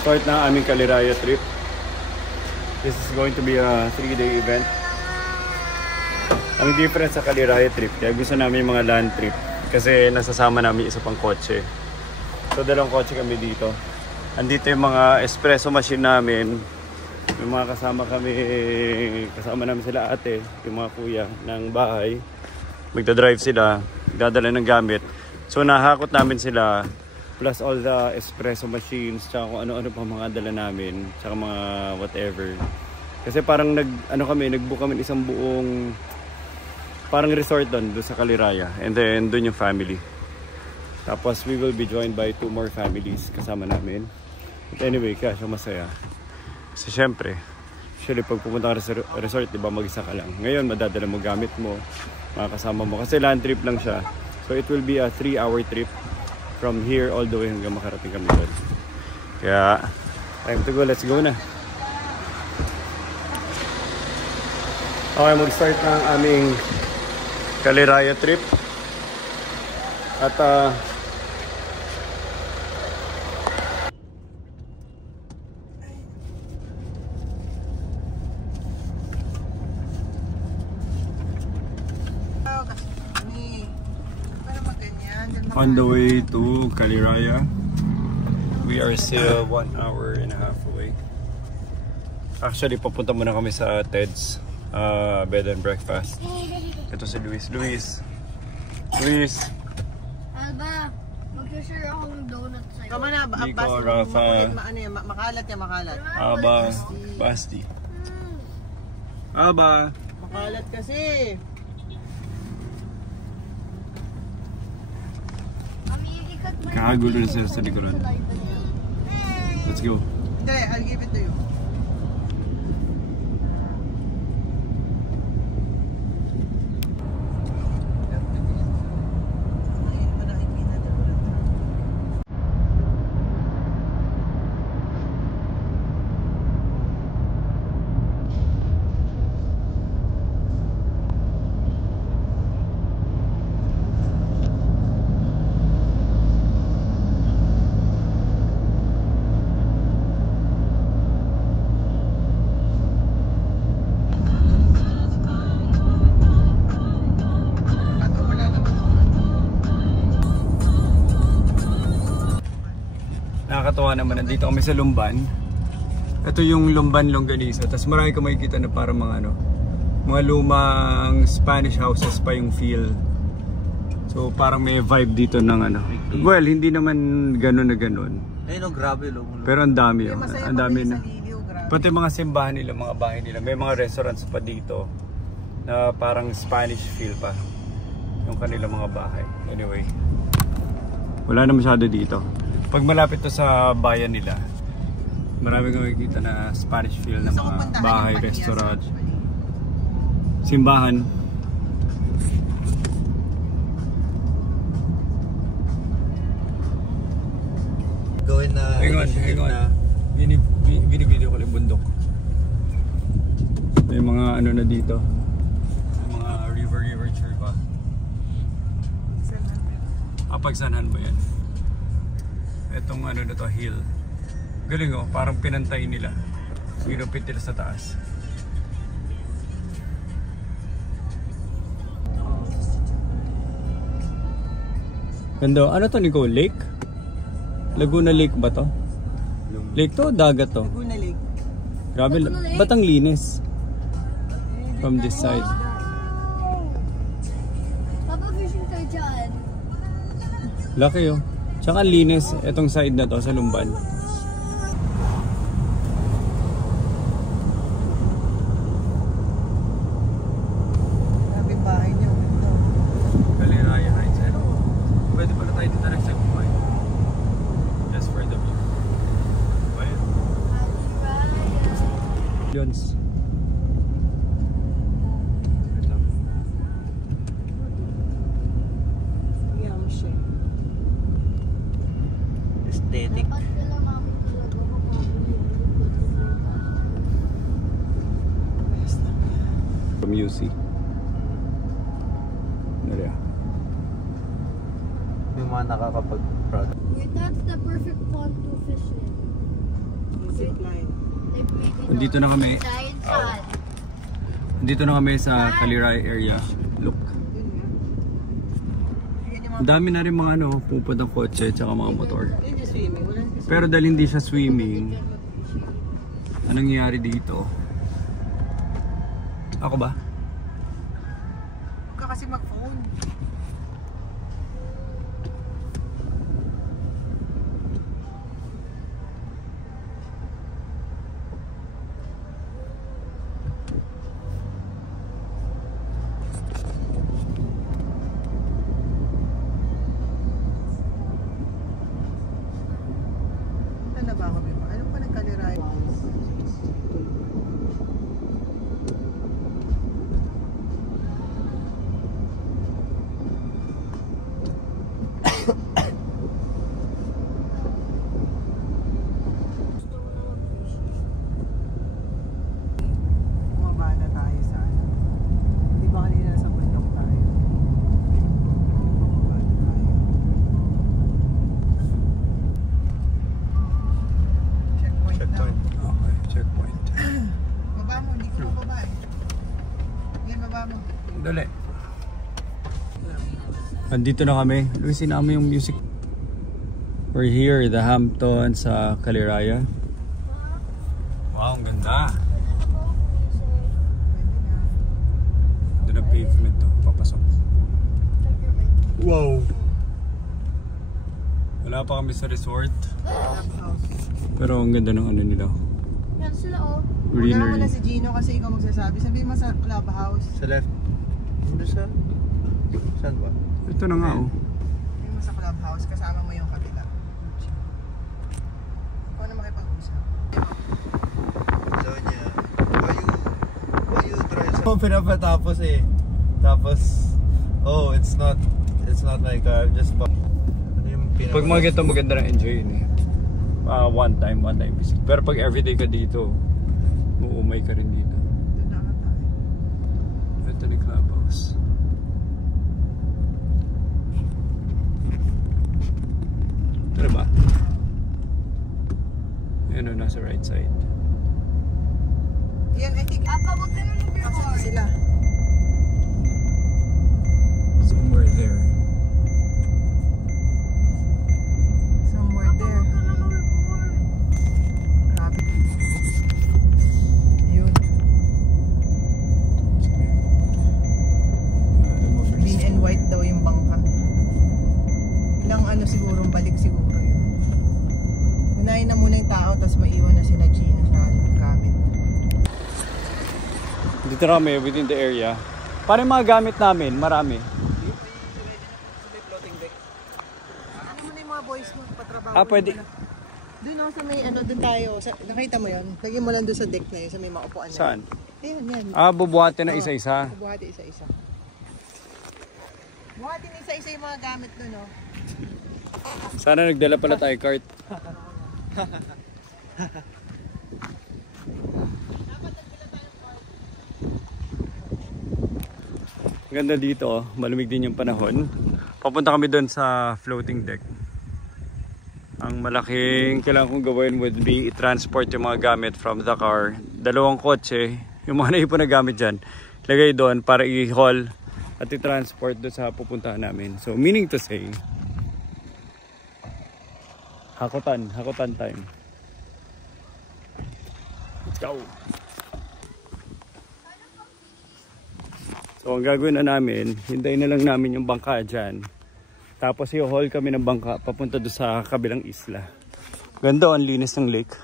Start na aming Caliraya trip. This is going to be a 3-day event. Ang difference sa Caliraya trip, kaya gusto namin yung mga land trip kasi nasasama namin isa pang kotse. So dalawang kotse kami dito. Andito yung mga espresso machine namin. Yung mga kasama namin sila ate, yung mga kuya ng bahay. Magdadrive sila, dadala ng gamit. So nahakot namin sila plus all the espresso machines, tsaka kung ano-ano pa mga dala namin, tsaka mga whatever. Kasi parang nagbook kami isang buong parang resort doon sa Caliraya. And then doon yung family. Tapos we will be joined by 2 more families kasama namin. But anyway, kaya siya masaya. Kasi syempre, usually pag pumunta ka sa resort, diba mag-isa ka lang. Ngayon, madadala mo gamit mo, mga kasama mo. Kasi land trip lang siya. So it will be a 3-hour trip. From here all the way hanggang makarating kami doon. Kaya, time to go. Let's go na. Okay, mag-start na ang aming Caliraya trip. At, on the way to Caliraya. We are still 1.5 hours away. Actually, papunta muna kami sa Ted's bed and breakfast. Ito si Luis. Luis! Alba, mag-share ako ng donut sa'yo. Tama na, Nico, Rafa. Makalat yan, makalat. Aba, Basti. Aba! Makalat kasi. Kakagulo na sila sa likuran. Let's go. Hindi, I'll give it to you. Nakakatawa naman, nandito kami sa Lumban. Ito yung Lumban Longganisa. Tapos marami ka makikita na parang mga lumang Spanish houses pa yung feel. So parang may vibe dito ng well, hindi naman ganun na ganun. Ayun, grabe lo. Pero ang dami ang dami na. Pati mga simbahan nila, mga bahay nila. May mga restaurants pa dito na parang Spanish feel pa yung kanilang mga bahay. Anyway, wala na masyado dito. Pag malapit to sa bayan nila, marami kang makikita na Spanish feel na mga bahay, restaurant, simbahan. Gawin na. Hang on. Binibideo ko yung bundok. May mga na dito. May mga river chur pa. Pagsanhan ba yan? Itong na to, hill. Galing parang pinantay nila. Ginupit nila sa taas. Ganda. Ano to, Nico? Lake? Laguna Lake ba to? Lake to? Dagat to? Laguna Lake. Grabe. Ba't ang linis? From this side. Papa, fishing tayo dyan. Laki Tsaka linis itong side na to sa Lumban. Grabe bahay niyo. Caliraya right side. Pwede pala tayo dito next time kumain. Just for the view. Bayan. Jones. Aesthetic. From UC. Nariya. Yung mga nakakapag-product. That's the perfect pond to fish in. Dito na kami. Giant saan? Dito na kami sa Caliraya area. Look. Ang dami na rin mga ano, pupuntang kotse tsaka mga motor. Pero dahil hindi siya swimming, anong nangyayari dito? Ako ba? Huwag ka kasi mag-phone. Ano ba ako, Bima? Ano pa nagkaliraya? Bumaba na tayo sa ano. Di ba kanina nasa bundok tayo? Bumaba na tayo. Checkpoint na. Okay, checkpoint. Baba mo, hindi ko mababa eh. Yan, baba mo. Dali. Andito na kami. Luis, sinama yung music. We're here, the Hampton sa Caliraya. Wow, ang ganda. Doon ang pavement to, papasok. Wow. Wala pa kami sa resort. Pero ang ganda ng ano nila. Yan sila oh. Una mo Greenery. na si Gino kasi ikaw magsasabi. Sabihin mo sa clubhouse. Sa left. Ano sa? Saan ba? Ito na nga oh. Sabihin mo sa clubhouse, kasama mo yung kabila. Ikaw na makipag-usap. Sabi niya, why you try sa... pinapatapos eh. Tapos, oh, it's not my car, I'm just... Ano yung pinaka... Pag mga ganito maganda na enjoy yun eh. One time visit. Pero pag everyday ka dito, uumay ka rin dito. Doon na nga tayo. Ito ni Clubhouse. Ito na ba? Ayan o, nasa right side. Yan, I think... Papa, wag ka na mag-record. Kasi sila. Somewhere there. Somewhere Papa, there. wag ka na mag-record. Grabe. Yun. Green and white daw yung bangka. Ilang ano siguro, balik siguro yun. Unahin na muna yung tao, tapos maiwan na sila Gina sa gamit. Dito na kami within the area. Para yung mga gamit namin, marami. Ano mo na yung mga boys mo, patrabaho. Ah, pwede. Doon ako sa may ano, doon tayo. Nakita mo yun? Lagyan mo lang doon sa deck na yun, sa may maupuan na. Saan? Ayun, yan. Ah, bubuhatin na isa-isa. Buhati isa-isa. Buhati na isa-isa yung mga gamit doon, no? Sana nagdala pala tayo cart. Ganda dito, oh. Malamig din yung panahon. Papunta kami doon sa floating deck. Ang malaking kailangan kong gawin would be i-transport yung mga gamit from the car. Dalawang kotse, yung mga naipon na gamit dyan, lagay doon para i-haul at i-transport doon sa pupuntahan namin. So meaning to say, hakutan time. Let's go! So ang gagawin na namin, hintayin na lang namin yung bangka dyan. Tapos i-haul kami ng bangka papunta doon sa kabilang isla. Ganda, ang linis ng lake.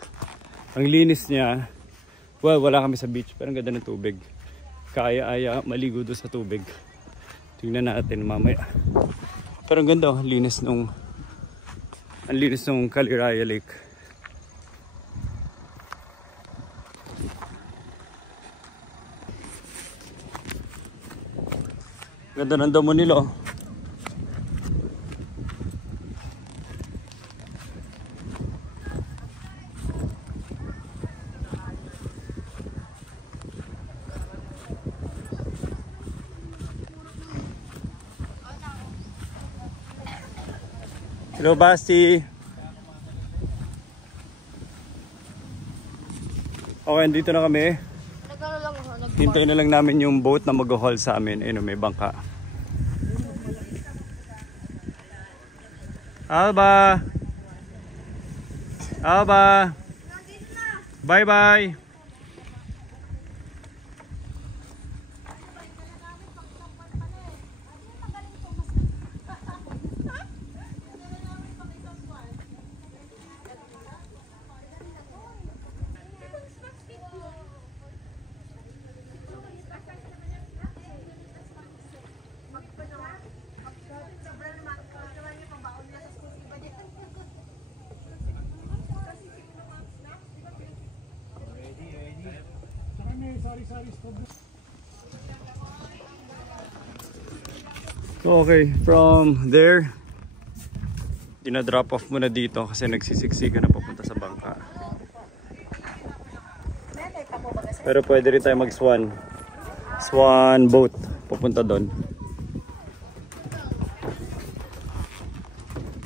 Ang linis niya, well, wala kami sa beach pero ang ganda ng tubig. Kaya-aya maligo doon sa tubig. Tingnan natin mamaya. Pero ang ganda, ang linis nung Caliraya Lake. Ganda ng damo nila, oh. Hello, Basti. Okay, dito na kami. Nagano lang ako. Hintayin na lang namin yung boat na mag-haul sa amin. Ayun, may bangka. Alba! Alba! Bye-bye! So okay, from there dinadrop off muna dito kasi nagsisiksikan na papunta sa bangka. Pero pwede rin tayo mag-swan boat papunta doon.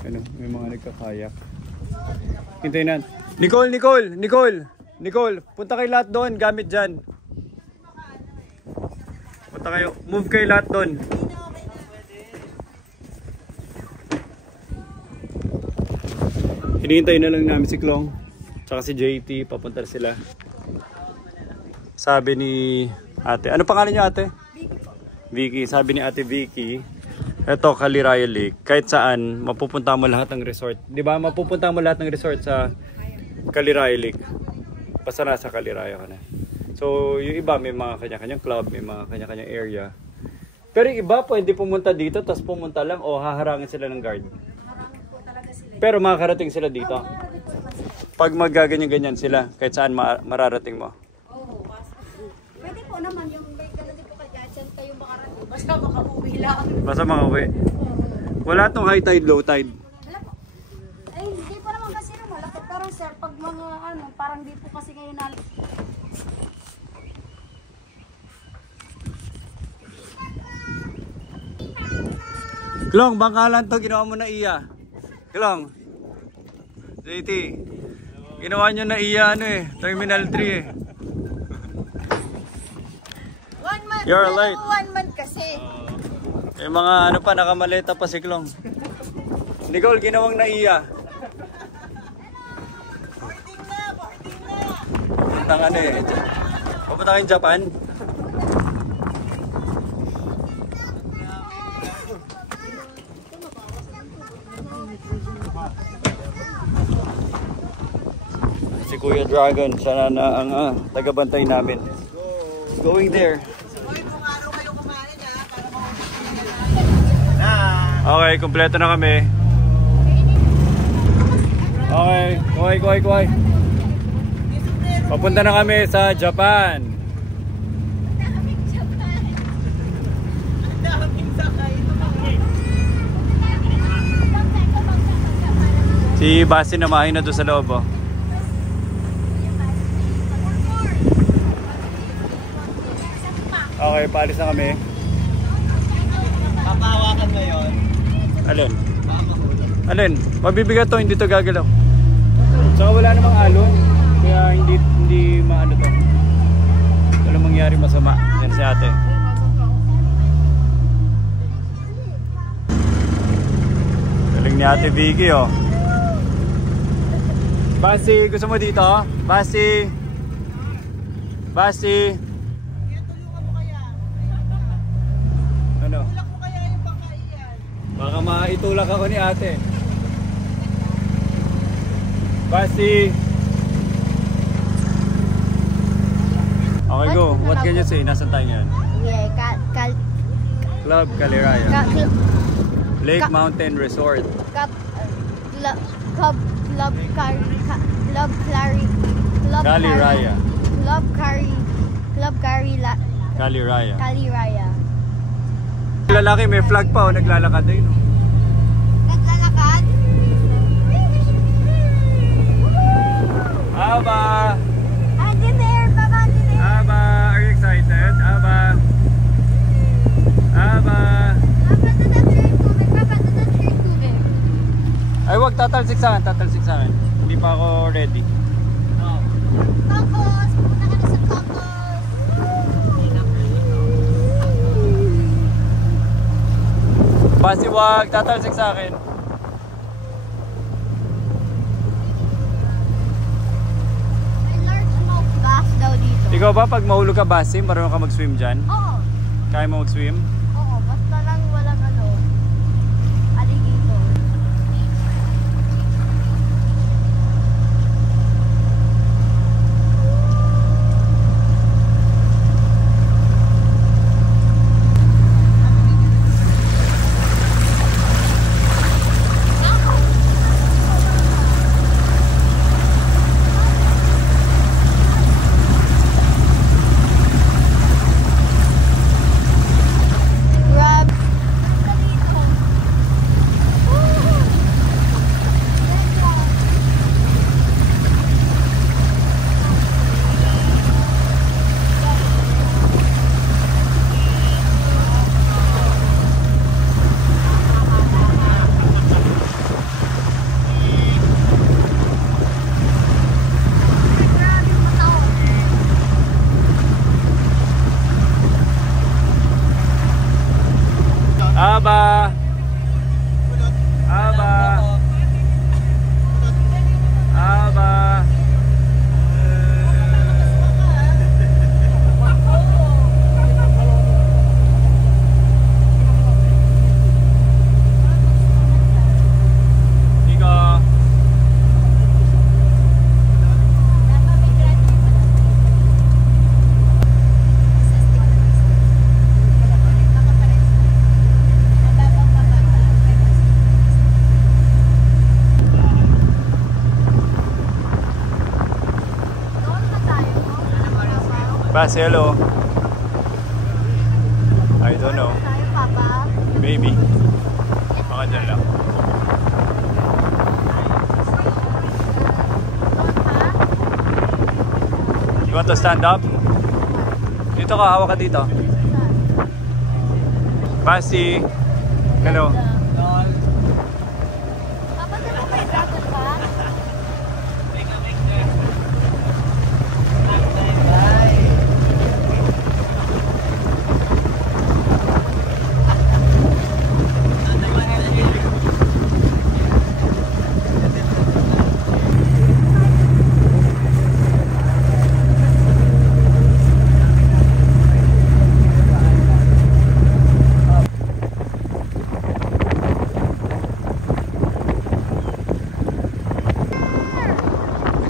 Ano, may mga nagkakayak. Hintayin na. Nicole, punta kayo lahat doon, gamit dyan. Punta kayo, move kayo lahat doon. Hinihintay na lang namin si Klong tsaka si JT, papunta sila. Sabi ni ate, ano pangalan niyo ate? Vicky. Sabi ni ate Vicky, eto Caliraya Lake, kahit saan mapupunta mo lahat ng resort. Di ba? Mapupunta mo lahat ng resort sa Caliraya Lake. Basta nasa Caliraya ka na. So yung iba may mga kanya-kanyang club, may mga kanya-kanyang area. Pero yung iba pwede pumunta dito tapos pumunta lang o haharangin sila ng guard. Pero makakarating sila dito. Pag magaganyan-ganyan sila, kahit saan mararating mo. Oo, pwede po naman yung may gano'n din po kaya kayo makarating. Basta makauwi lang. Basta makauwi. Wala tong high tide, low tide. Wala po. Ay, hindi pa naman kasi nung malaki. Pero sir, pag mga ano, parang di po kasi kayo na... Klong, bangkalan to, ginawa mo na iya. Klong. JT. Ginawa nyo na iya ano eh, Terminal 3 eh. 1 month. You're late. 1 month kasi. Yung mga ano pa, nakamaleta pa si Klong. Nicole, ginawang na iya. Puntang ano eh. Papunta kayong Japan? Si Kuya Dragon, siya na ang tagabantay namin. Going there. Okay, kumpleto na kami. Okay, kuhay. Papunta na kami sa Japan. Si Basi namahin na doon sa loob oh. Okay, paalis na kami. Papawakan ngayon. Alin? Alin? Mabibigat to, hindi to gagalaw. Saka wala namang alon. Kaya hindi maano to. Walang mangyari masama. Yan si ate. Galing ni ate Vicky oh. Basi, gusto mo dito? Basi. Ano? Tulak mo kaya yung bangka iyan? Baka maitulak ako ni ate. Basi. Okay, go. What can you say? Nasaan tayo yan? Yeah, Club Caliraya. Lake Mountain Resort. Caliraya. Caliraya. Lalaki may flag pa oh, naglalakad din oh. Naglalakad? Aba! Andin there, Papa, andin there. Aba! Are you excited? Aba! Papa, do not drink tubig. Papa, do not drink tubig. Ay wag, tatalsik sa akin. Hindi pa ako ready. Tapos, Basi wag, tatalsik sa akin. May large smoke gas daw dito. Ikaw ba pag mahulog ka Basi, marunong ka mag-swim dyan? Oo. Kaya mo mag-swim? Oo, basta lang walang alligator. Grab. Aba! Aba! Aba! Ika! Basi, hello. I don't know. Tayo, Papa. Maybe. Baka dyan lang. You want to stand up? Dito ka, hawak ka dito. Basi. Hello. Papa, di ba may dragon ka?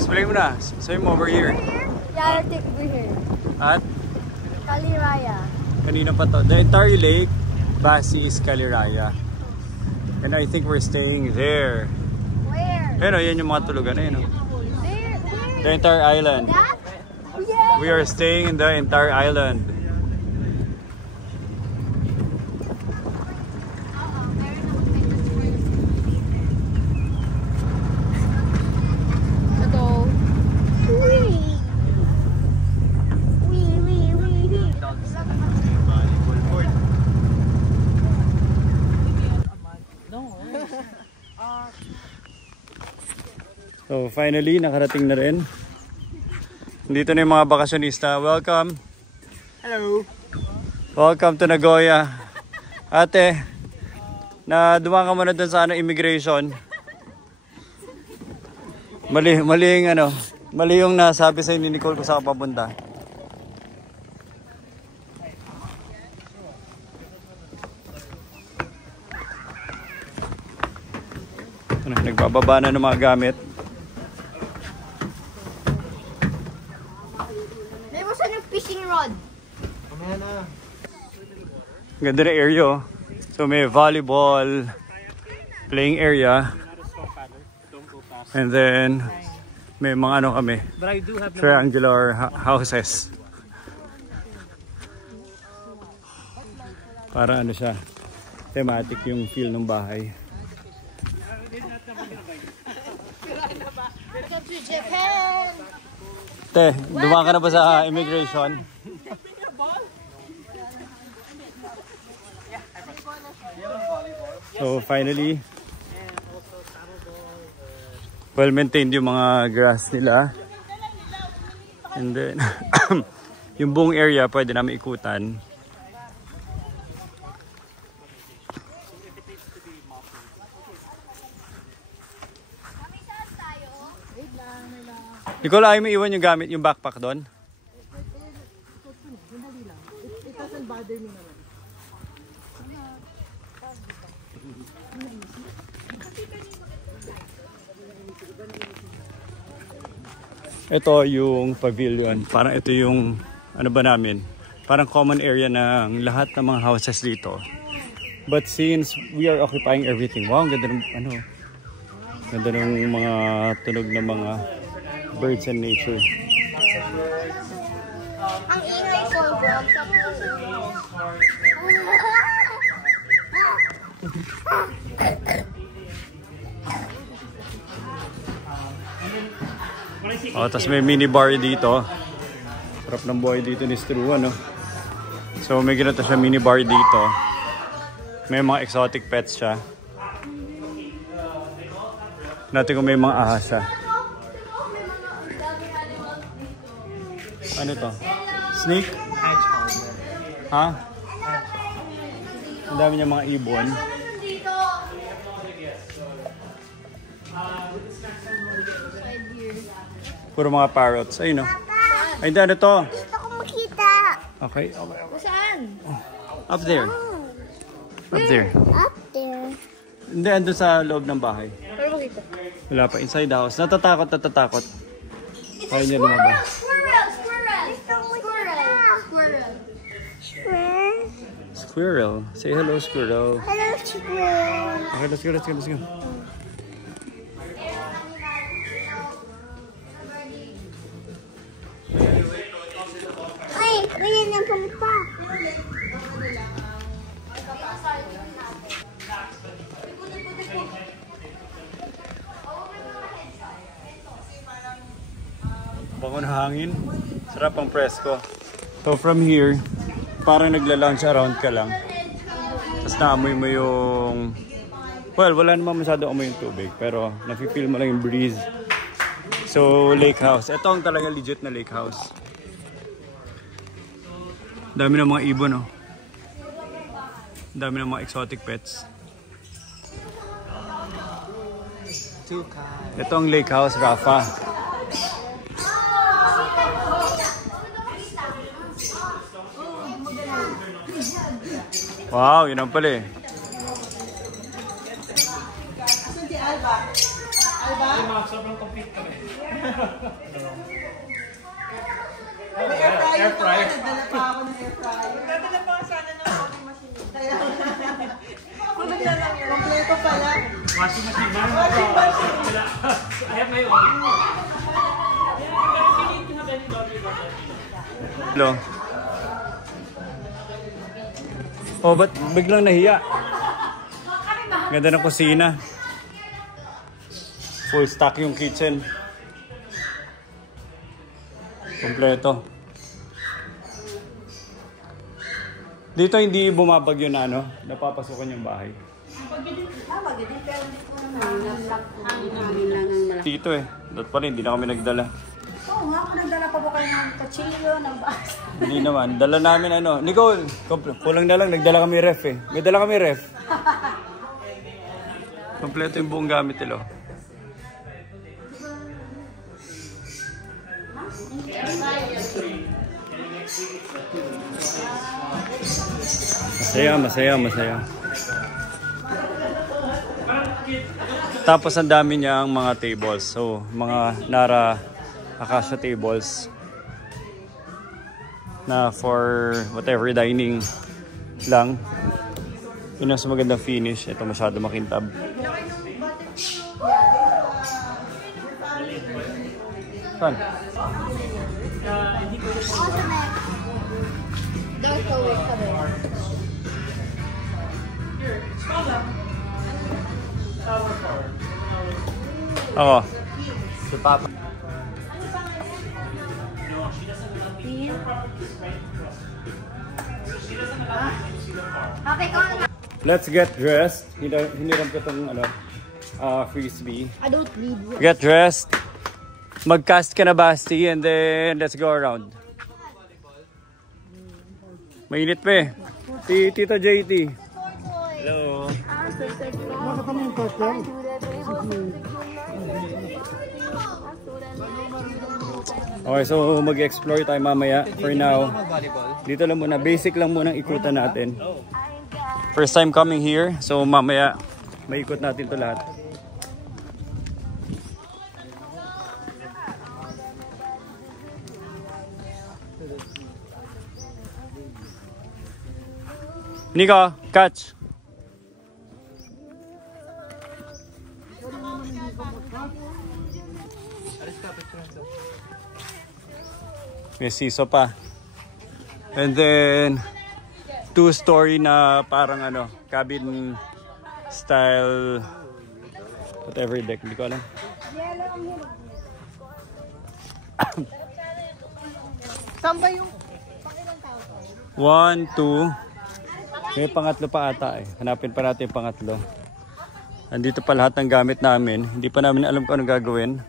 Explain mo na. Swim over here. Yeah, take over here. At Kaliraya. kanina pa to. The entire lake, Basi is Kaliraya. And I think we're staying there. Where? Pero yan yung mga tulugan na yun. Where? The entire island. That? Yeah. We are staying in the entire island. So finally, nakarating na rin. Dito na yung mga bakasyonista. Welcome. Hello. Welcome to Nagoya. Ate, dumaan ka muna dun sa immigration. Mali yung nasabi sa'yo ni Nicole kung saan ka papunta. Nagbababa na ng mga gamit. May mo saan yung fishing rod? Mamaya na. Ganda na area. Oh. So may volleyball playing area. And then may mga kami. Triangular houses. Para siya. Thematic yung feel ng bahay. Welcome to Japan! Te, dumaan ka na ba sa immigration? So finally, well maintained yung mga grass nila. And then, yung buong area pwede namin ikutan. Nicole, ayaw mo iwan yung gamit, yung backpack doon? It doesn't bother me naman. Ito yung pavilion. Parang ito yung, ano ba namin? Parang common area ng lahat ng mga houses dito. But since we are occupying everything, wow, ganda ng, ganda ng mga tunog ng mga birds and nature. Ang ingay ko, vlog. Oh, tapos may mini bar dito. Sarap ng buhay dito ni Struan, no? So may ganito siya mini bar dito. May mga exotic pets siya. Natin kung may mga ahas siya. Ano to? Snake? Ha? Ang dami niya mga ibon. Puro mga parrots. Ayun, no? Ay, ano to? Gusto ko makita. Okay. Saan? Up there. Up there. Up there. Hindi, ando sa loob ng bahay. Pero makita. Wala pa. Inside the house. Natatakot. Kaya niya lumabas. Squirrel! Squirrel. Say hello, squirrel. Hello, squirrel. Okay, let's go. Ay, ganyan yung pumpa. Bango ng hangin. Sarap ang presko. So from here, parang nagla-lounge around ka lang. Tapos naamoy mo yung... Well, wala naman masyado amoy yung tubig. Pero nafe-feel mo lang yung breeze. So, lake house. Ito ang talaga legit na lake house. Dami ng mga ibon, oh. Dami ng mga exotic pets. Ito ang lake house, Rafa. Wow, yun ang pala eh. Sobrang complete kami. Air fryer. Nadala pa ako ng air fryer. Nadala pa sana ng washing machine. Kaya kompleto pala. Washing machine. I have my own. Hello. Oh, ba't biglang nahiya? Ganda ng kusina. Full stock yung kitchen. Kompleto. Dito hindi bumabagyo na ano, napapasukan yung bahay. Dito eh, doon pa rin, hindi na kami nagdala. Oo nga, kung nagdala pa ba kayo ng kutsilyo, ng bas? Hindi naman, dala namin ano. Nicole, kulang na lang, nagdala kami ref eh. May dala kami ref. Kompleto yung buong gamit nila. Masaya. Tapos ang dami niyang mga tables. So, mga Nara Acacia tables na for whatever dining lang. Yun ang magandang finish. Ito masyado makintab. Saan? Don't go with ka ba? Oo. Si Papa. Okay, ko na. Let's get dressed. Hiniram ko itong frisbee. I don't need one. Get dressed. Mag-cast ka na, Basti, and then let's go around. Mainit pa eh. Tito JT. Hello. Okay, so mag-explore tayo mamaya. For now, dito lang muna. Basic lang muna ang ikutan natin. First time coming here, so mamaya maikot natin to lahat. Nico, catch. May siso pa. And then 2-story na parang ano, cabin style whatever deck, hindi ko alam. Saan ba yung 1, 2. May pangatlo pa ata eh. Hanapin pa natin yung pangatlo. Andito pa lahat ng gamit namin. Hindi pa namin alam kung anong gagawin.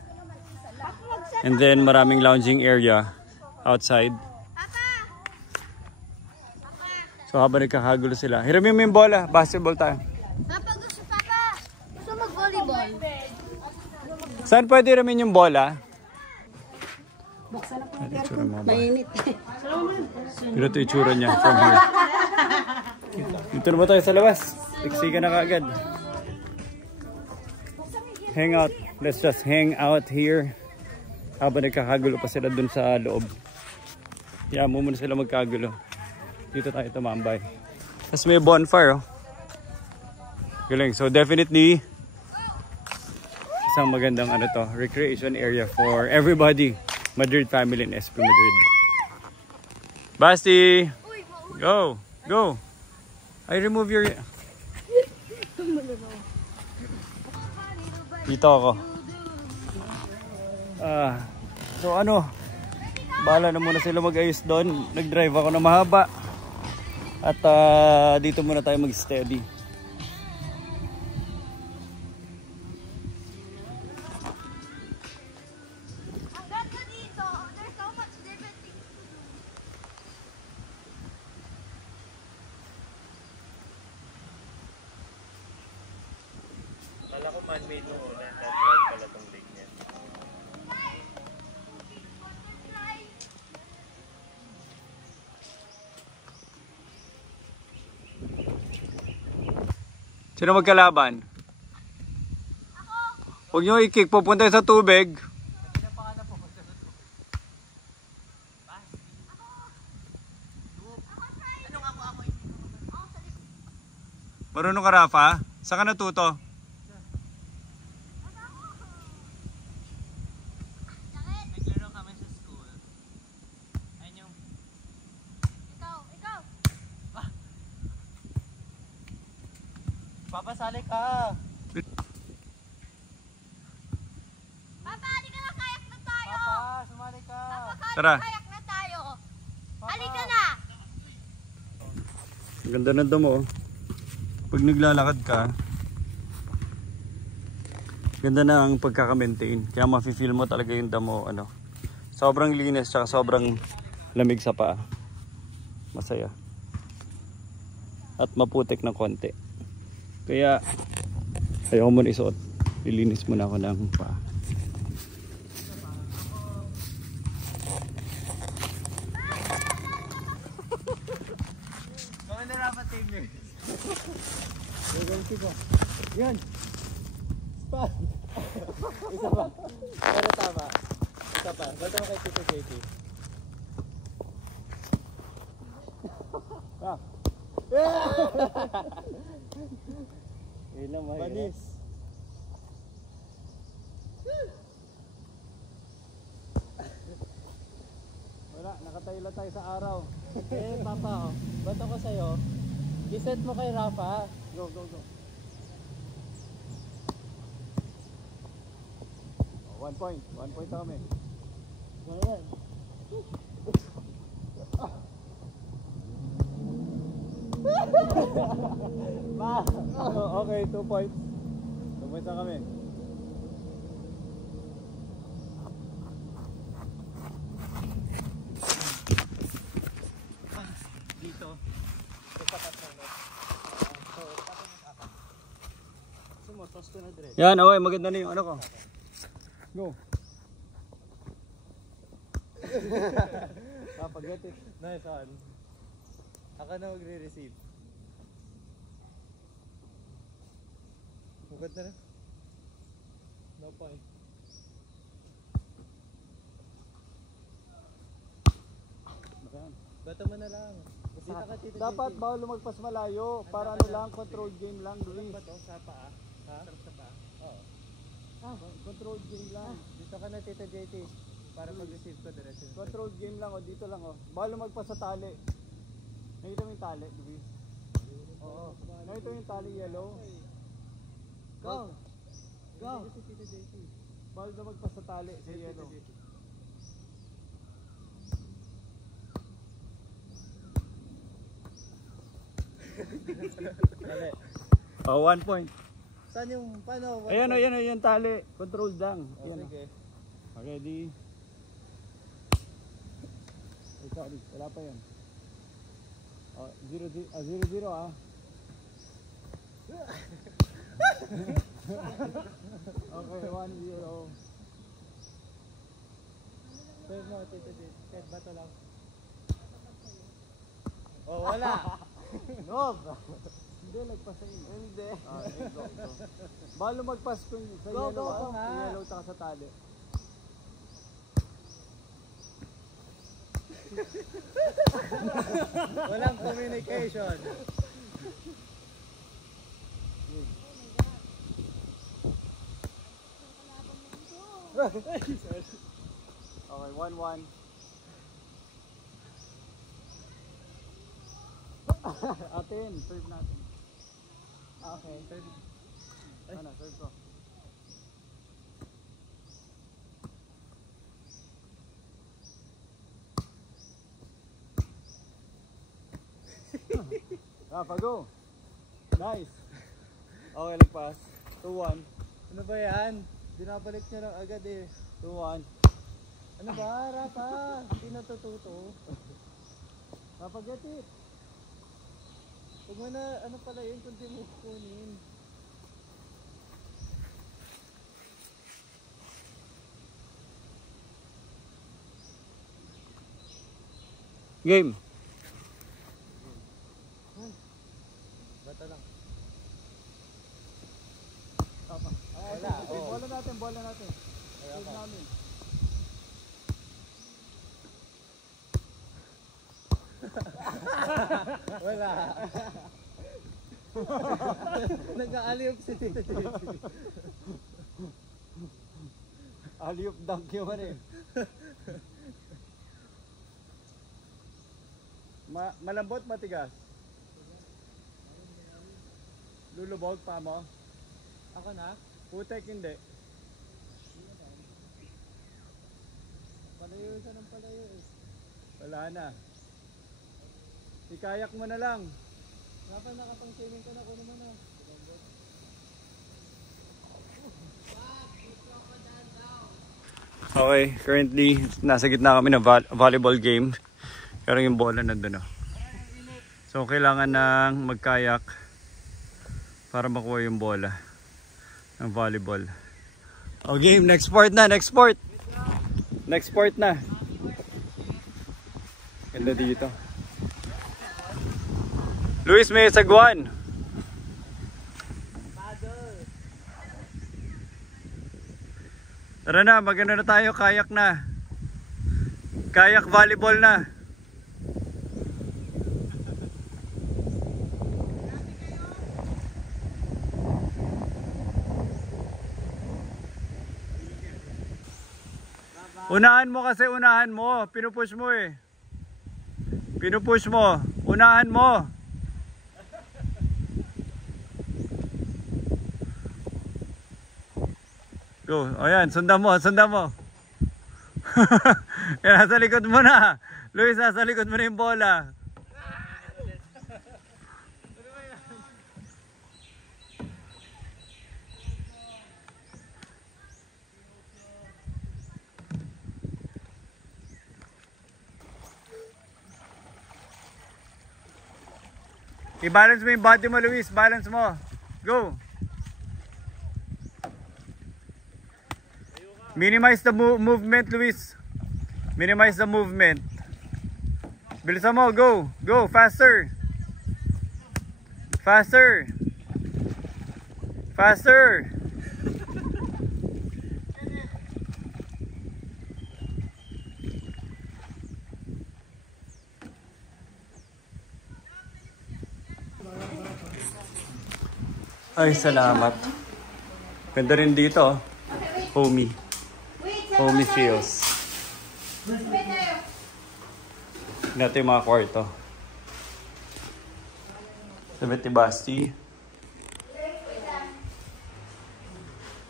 And then maraming lounging area outside. So habang nagkakagulo sila. Hiramin mo yung bola. Basketball tayo. Papa, gusto mag-volleyball. Saan pwede hiramin yung bola? Buksan na po. Itsura mo ba? Mainit. Pero ito itsura niya from here. Dito na ba tayo sa labas? Tiksikan na kaagad. Hang out. Let's just hang out here. Habang nagkakagulo pa sila dun sa loob. Yeah, muna sila magkagulo. Dito tayo tumambay. Tapos may bonfire, oh. Galing. So definitely isang magandang ano to, recreation area for everybody. Madrid family in SP Madrid. Basti! Go! Go! I remove your... Dito ako. So ano, bahala na muna sila mag-ayos doon. Nag-drive ako na mahaba. At dito muna tayo mag-steady. Ang ganda dito. There's so much different things. Kala ko man-made nung una. Natural pala tong lake niya. Sino magkalaban? Huwag nyo i-kick, pupunta sa tubig. Marunong ka, Rafa? Saan ka natuto? Ikaw. Papasali ka! Papa, halika na, kayak na tayo. Papa, sumali ka! Papa, Tara. kayak na tayo. Halika na. Ang ganda ng damo, oh. Pag naglalakad ka, ganda na ang pagkaka-maintain. Kaya mafe-feel mo talaga yung damo, ano. Sobrang linis, tsaka sobrang lamig sa paa. Masaya. At maputik ng konti. Kaya ayaw ko muna isuot. Lilinis muna ako ng paa. Mga narapat tingin. Yan! Spot! Isa pa. Pero tama. Isa pa. Ba't ako kay Tito JT? Ilang mahirap. Banis. Wala, nakatayo lang tayo sa araw. Papa, oh. Ba't ako sa'yo? I-set mo kay Rafa. Go, go, go. 1 point. 1 point kami. Ayan. Okay, 2 points. 2 points na kami. Dito. Sumutos ko na direct. Yan, okay, maganda na yung ano ko. Go. Forget it. Nice one. Ako na magre-receive. Hugot na rin. No point. Bato mo na lang. Dito ka, Tito Dapat JT. bawal lumagpas malayo. Para ano lang, control game lang, Luis. Bato sa paa. Ha? Sa paa? Oo. Control game lang. Dito ka na, Tito JT. Para pag-receive ko diretso. Control game lang, o dito lang, o. Bawal lumagpas sa tali. Nakita mo yung tali, Luis? Oo. Nakita mo yung tali yellow? Go! Go! Tito JT. Bawal lumagpas sa tali sa yellow. Dali. Oh, 1 point. Saan yung, paano? Ayan o, yan o, yung tali. Control lang. Oh, Ayan o. sige. Ready? Ay, sorry. Wala pa yan. Oh, 0-0 ah. Okay, 1-0. Serve mo, Tito JT. Serve, bato lang. Oh, wala. No! Hindi, nagpas sa inyo. Hindi. Go. Bawal lumagpas kung sa Go, yellow, go, sa nga. yellow tsaka sa tali. Walang communication. Okay, 1-1. Atin, serve natin. Okay. Serve. Ano, serve ko. Rafa, go! Nice! Okay, lagpas. 2-1. Ano ba yan? Dinabalik niya lang agad eh. 2-1. Ano ba, Rafa? Hindi natututo. Rafa, get it! Huwag mo na, ano pala yun kung di mo kunin. Game! Bata lang. Wala. Bola natin, bola natin. Serve pa. namin. Wala. Nag-aaliyok si Tito JT. Alley-oop dunk yun eh. Malambot, matigas. Lulubog pa mo. Ako na? Putek hindi. Palayo siya ng palayo eh. Wala na. Ikayak mo na lang. Rafa, nakapang swimming ka na, kuno mo na. Okay, currently nasa gitna kami ng volleyball game. Pero yung bola nandun na. So kailangan nang magkayak para makuha yung bola ng volleyball. Oh, game, next sport na, next sport. Next sport na. Ganda dito. Luis, may sagwan. Tara na, magano na tayo, kayak na. Kayak volleyball na. Unahan mo kasi, unahan mo. Pinupush mo eh. Pinupush mo. Unahan mo. Go. O yan, sundan mo, sundan mo. Yan, nasa likod mo na. Luis, nasa likod mo na yung bola. I-balance mo yung body mo, Luis. Balance mo. Go. Minimize the movement, Luis. Minimize the movement. Bilisan mo, go! Go, faster! Faster! Faster! Ay, salamat. Ganda rin dito. Homey. Homey feels. Ito yung mga kwarto. 70 Basti.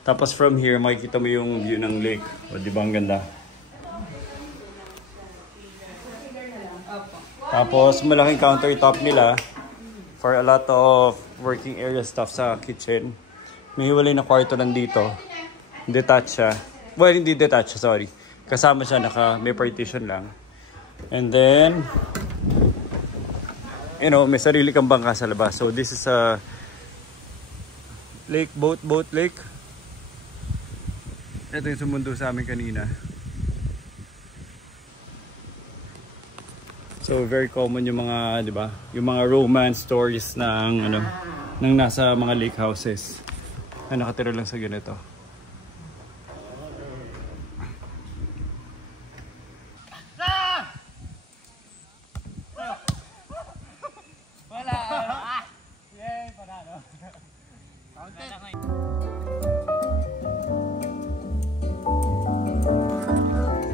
Tapos from here, makikita mo yung view ng lake. O, di ba ang ganda? Tapos, malaking countertop nila for a lot of working area stuff sa kitchen. May hiwalay na kwarto nandito. Detached siya. Well, hindi detached, sorry. Kasama siya, may partition lang. And then, you know, may sarili kang bangka sa labas. So, this is a lake, boat lake. Ito yung sumundo sa amin kanina. So, very common yung mga, di ba? Yung mga romance stories ng, ano, ng nasa mga lake houses na nakatira lang sa ganito.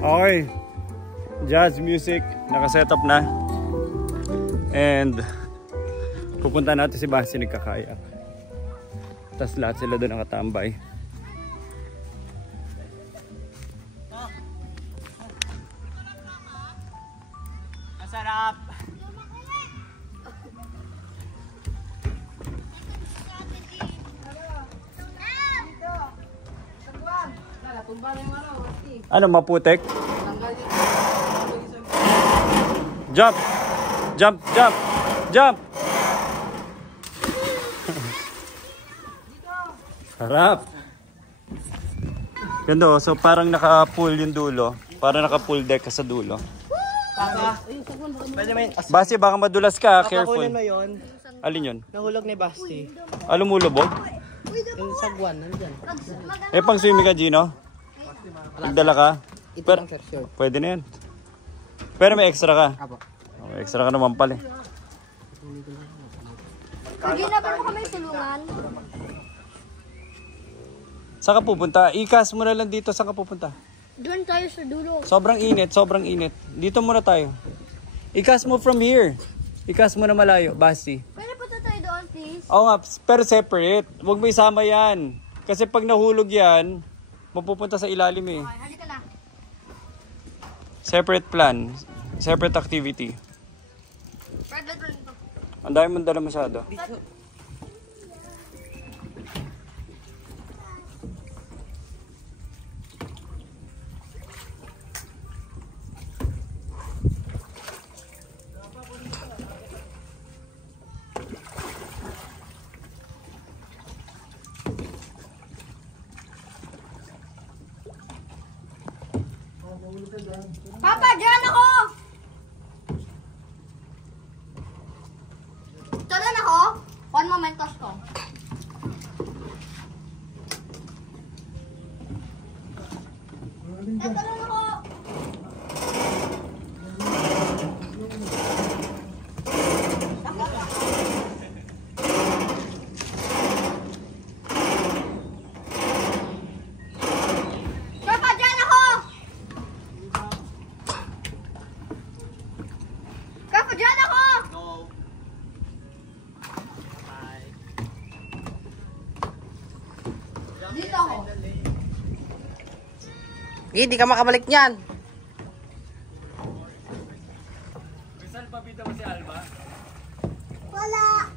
Okay, jazz music, nakasetup na. And pupunta natin si Basti nagkakayak. Tapos lahat sila doon nakatambay. Masarap! Ano, maputek? Jump! Jump! Jump! Jump! Harap! Ganda oh, so parang naka-pull yung dulo. Parang naka-pull deck ka sa dulo. Basti, baka madulas ka, careful. Papakunin mo yun. Alin yun? Nahulog ni Basti. Lumulubog? Yung sagwan, nandyan. Eh, pang swimming ka, Gino? Nagdala ka? Ito lang sir, sure. Pwede na yan. Pero may extra ka? Apo. May extra ka naman pala eh. Hindi na ba mo kami tulungan? Saan ka pupunta? Ikas mo na lang dito. Saan ka pupunta? Doon tayo sa dulo. Sobrang init, sobrang init. Dito muna tayo. Ikas mo from here. Ikas mo na malayo, Basti. Pwede punta tayo doon, please? Oo nga, pero separate. Huwag mo isama yan. Kasi pag nahulog yan, mapupunta sa ilalim eh. Okay, halika na. Separate plan. Separate activity. Pwede doon ito. Ang dami mong dala masyado. Papa, dyan ako! Tulan ako? One moment, ko. Tulan ako! Papa, dyan ako! Papa, dyan ako! Dito ako. Hindi ka makabalik niyan. Saan pabida mo si Alba? Wala.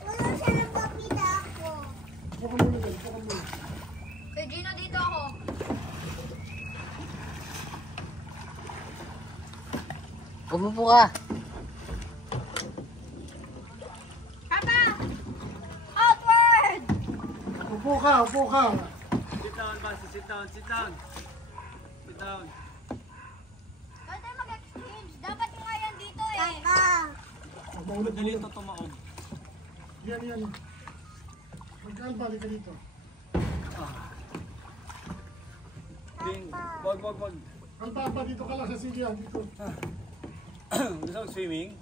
Wala siya ng papita ako. Kay Gino, dito ako. Umupo ka. Papa! Outward! Upo ka, upo ka. Sit down, Basti. Sit down, sit down. Sit down. Dapat nga yan dito eh. Madali ito tumaob. Yan. Magkaan balik ka dito. Ding, wag. Ang papa dito ka lang sa sige dito. Gusto mo swimming?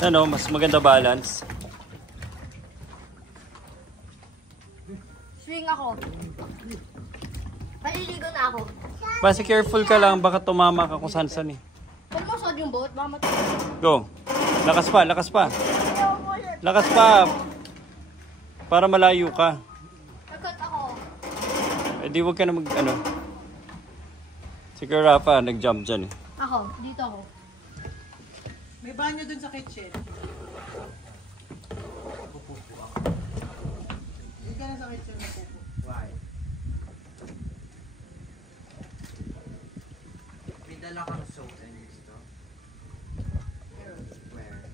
Ano, mas maganda balance. Swing ako. Paliligo na ako. Basta careful ka lang, baka tumama ka kung saan-saan eh. Huwag mo sod yung boat, baka matulog. Go. Lakas pa. Lakas pa. Para malayo ka. Agad ako. Eh di wag ka na ano. Si Rafa, nag-jump dyan eh. Ako, dito ako. May banyo dun sa kitchen. Hindi ka na sa kitchen na pupo. Why? May dala kang soap and gusto? Where?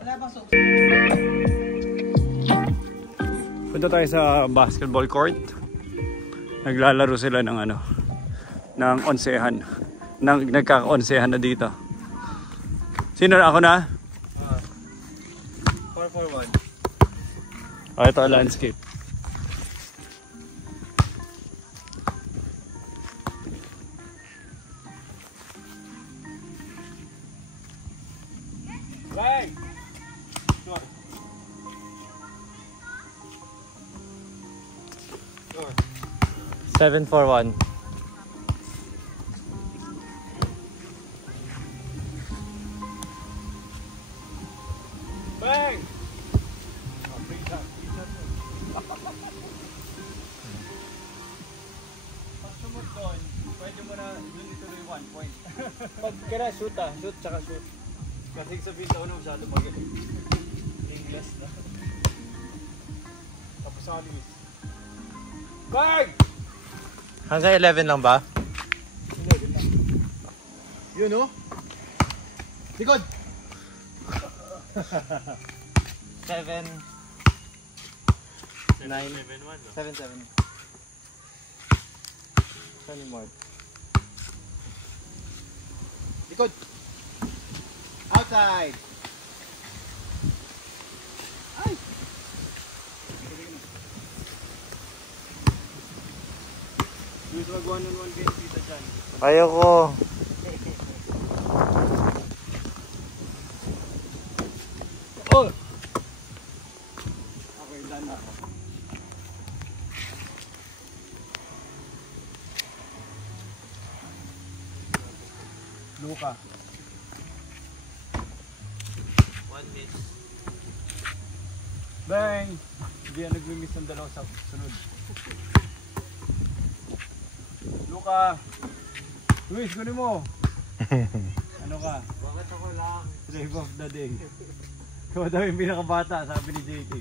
Wala bang soap? Punta tayo sa basketball court. Naglalaro sila ng ano, ng onsehan. Nagkaka-onsehan na dito. Sino na? Ako na? 441. Oh, ito landscape. Bye! 741. Bang! Pag sumot doon, pwede mo na doon ituloy 1 point. Pag kaya shoot tsaka shoot. Kasi sabihin sa uno masyado magaling. English na. Tapos ang alis. Bang! Hanggang 11 lang ba? Yun oh. Likod. 7 9 7 7. Saan yung mark? Likod. Outside. Ay. Gusto mag 1-on-1 game kita dyan. Ayoko. Oh! Okay, done na ako. Luka. 1 miss. Bang! Hindi yan nag-miss ng dalawa sa sunod. Luka! Luis, kunin mo! Ano ka? Bakit ako lang? Slave of the day. Ikaw daw yung pinakabata, sabi ni JT.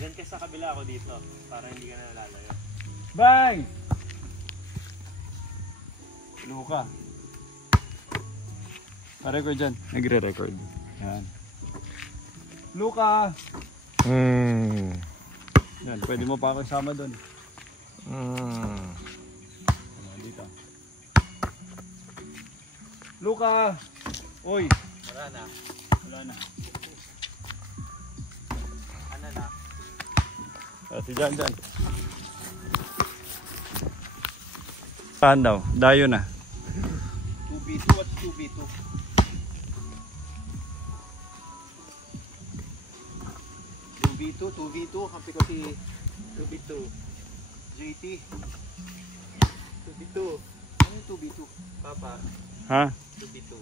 Diyan ka sa kabila ako dito, para hindi ka na nalalayo. Bang! Luka. Pa-record dyan. Nagre-record. Yan. Luka! Yan, pwede mo pa ako isama doon. Ano, dito. Luka! Uy! Wala na. Wala na. Ano na? Si Jan. Saan daw? Dayo na. 2v2, what's 2v2? 2v2, kampi ko si 2v2. JT. 2v2. Ano yung 2v2? Papa, Ha? 2v2.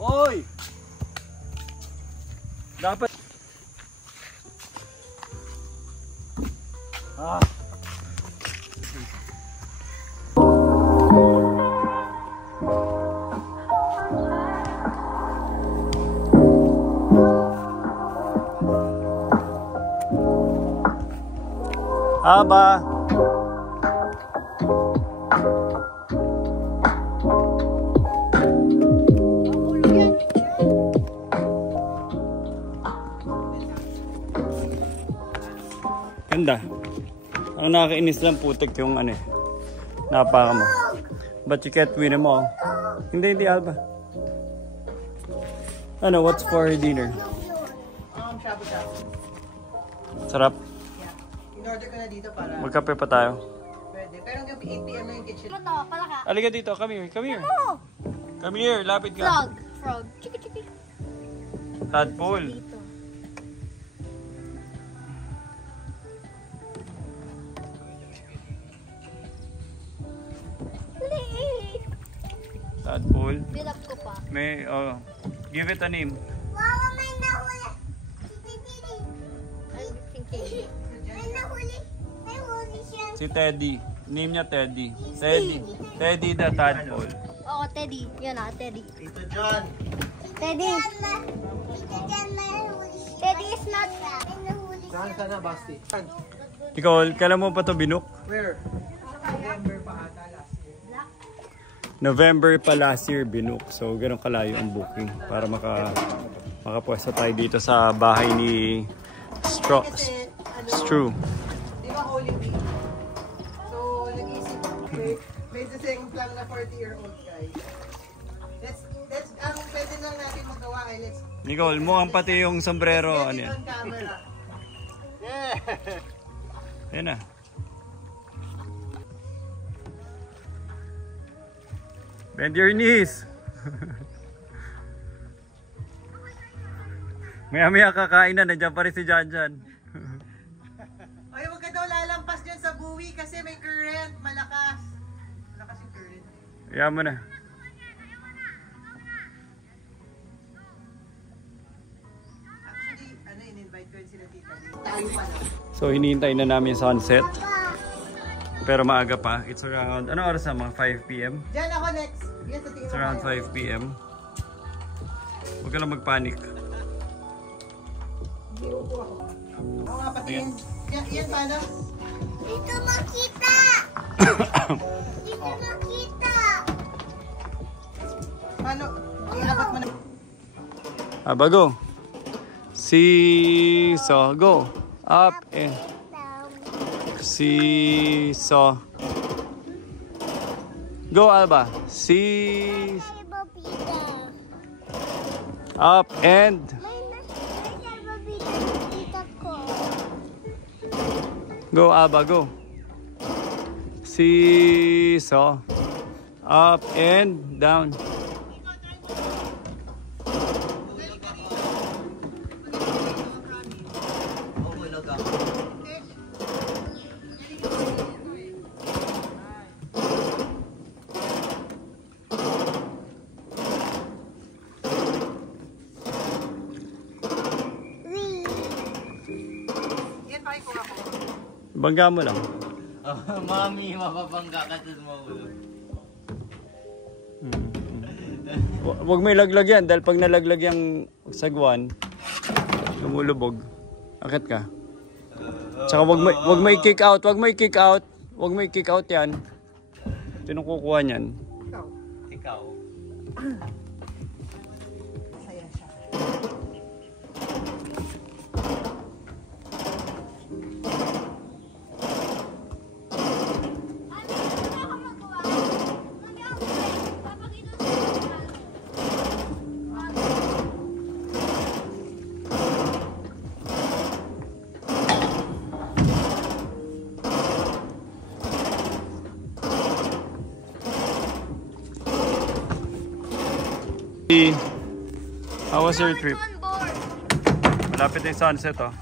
Oy! Dapat... Ah! Aba! Ganda. Ang nakakainis lang putik yung ano eh. Napaka mo. But you can't win them all. Hindi, Alba. Ano, what's for dinner? Shabu-shabu. Sarap. Yeah. In-order ko na dito para Magkape pa tayo. pwede. Pero hanggang 8 PM na yung kitchen. Ano to? Palaka. Halika dito, come here. Come here, lapit ka. Frog. Chiki. Tadpole. Dito. Tadpole. Fill up ko pa. May, give it a name. Mama, may nahuli. I'm thinking. May nahuli. May huli siya. Si Teddy. Name niya Teddy. Teddy the tadpole. Oo, Teddy. Yan ah, Teddy. Tito John. Teddy. Ito dyan may huli siya. Teddy is not. May nahuli Saan siya. ka na, Basti? Saan? Ikaw, kailan mo pa to binuk? Where? November pa ata last year. November pa last year binuk. So, ganun kalayo ang booking para makapwesto tayo dito sa bahay ni Kasi, Stru. di ba Holy Week? So, nag-isip may second plan na 40-year-old guy. Let's, ang pwede lang natin magawa ay let's Nicole, mo ang pati yung sombrero. Ano get it yan? on camera. Ayan na. Bend your knees. Maya kakain na. Nandiyan pa rin si Janjan. Ay, huwag ka daw lalampas dyan sa buwi kasi may current. Malakas. Malakas yung current. Ayan mo na. Actually, in-invite ko yun sila tita. Tayo pa lang. So, hinihintay na namin yung sunset. Pero maaga pa. It's around, ano oras na? Mga 5 p.m.? Diyan ako next. Yes, sa tingin It's mo around tayo. 5 p.m. Huwag ka lang magpanik. Oo nga, patingin. Yan paano? Dito makita. Dito makita. Paano? Iabot mo na. Bago. So, go. Up and so. Go, Alba. Up and go, Alba, go. So. Up and down. Yan, pakikuha ko. Bangga mo lang. Mami, mapapangga ka sa mahulog. Huwag mo ilaglag yan dahil pag nalaglag yung sagwan, lumulubog. Akit ka. Tsaka wag mo i-kick out. Wag mo i-kick out. Wag mo i-kick out yan. Sinong kukuha niyan? Ikaw. Saya siya. How was your trip? On board. Malapit na yung sunset, oh.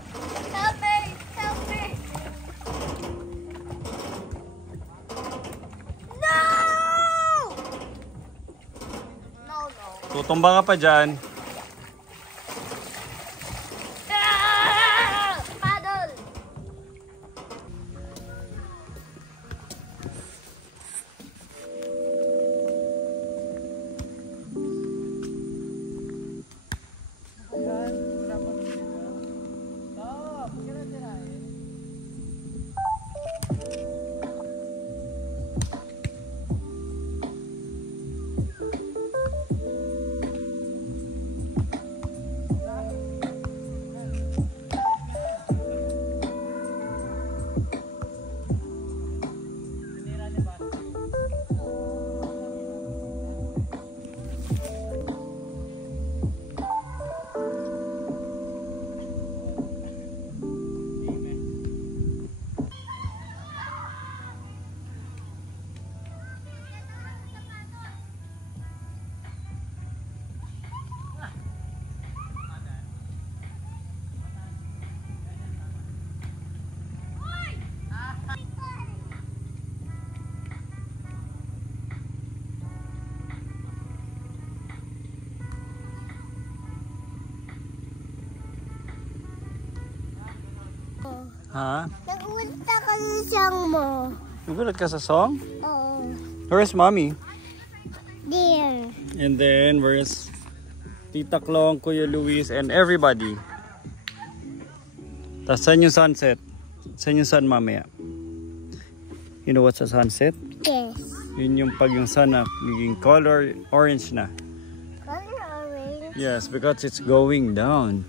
Help me! Help me! No! No. Tutumba ka pa dyan. Paddle! Ha? Nagulat ka sa siyang mo. Nagulat ka sa song? Oo. Where's mommy? There. And then where's Tita Klong, Kuya Luis, and everybody? Tapos saan yung sunset? Saan yung sun mamaya? You know what's a sunset? Yes. Yun yung pag yung sun na naging color orange na. Color orange. Yes, because it's going down.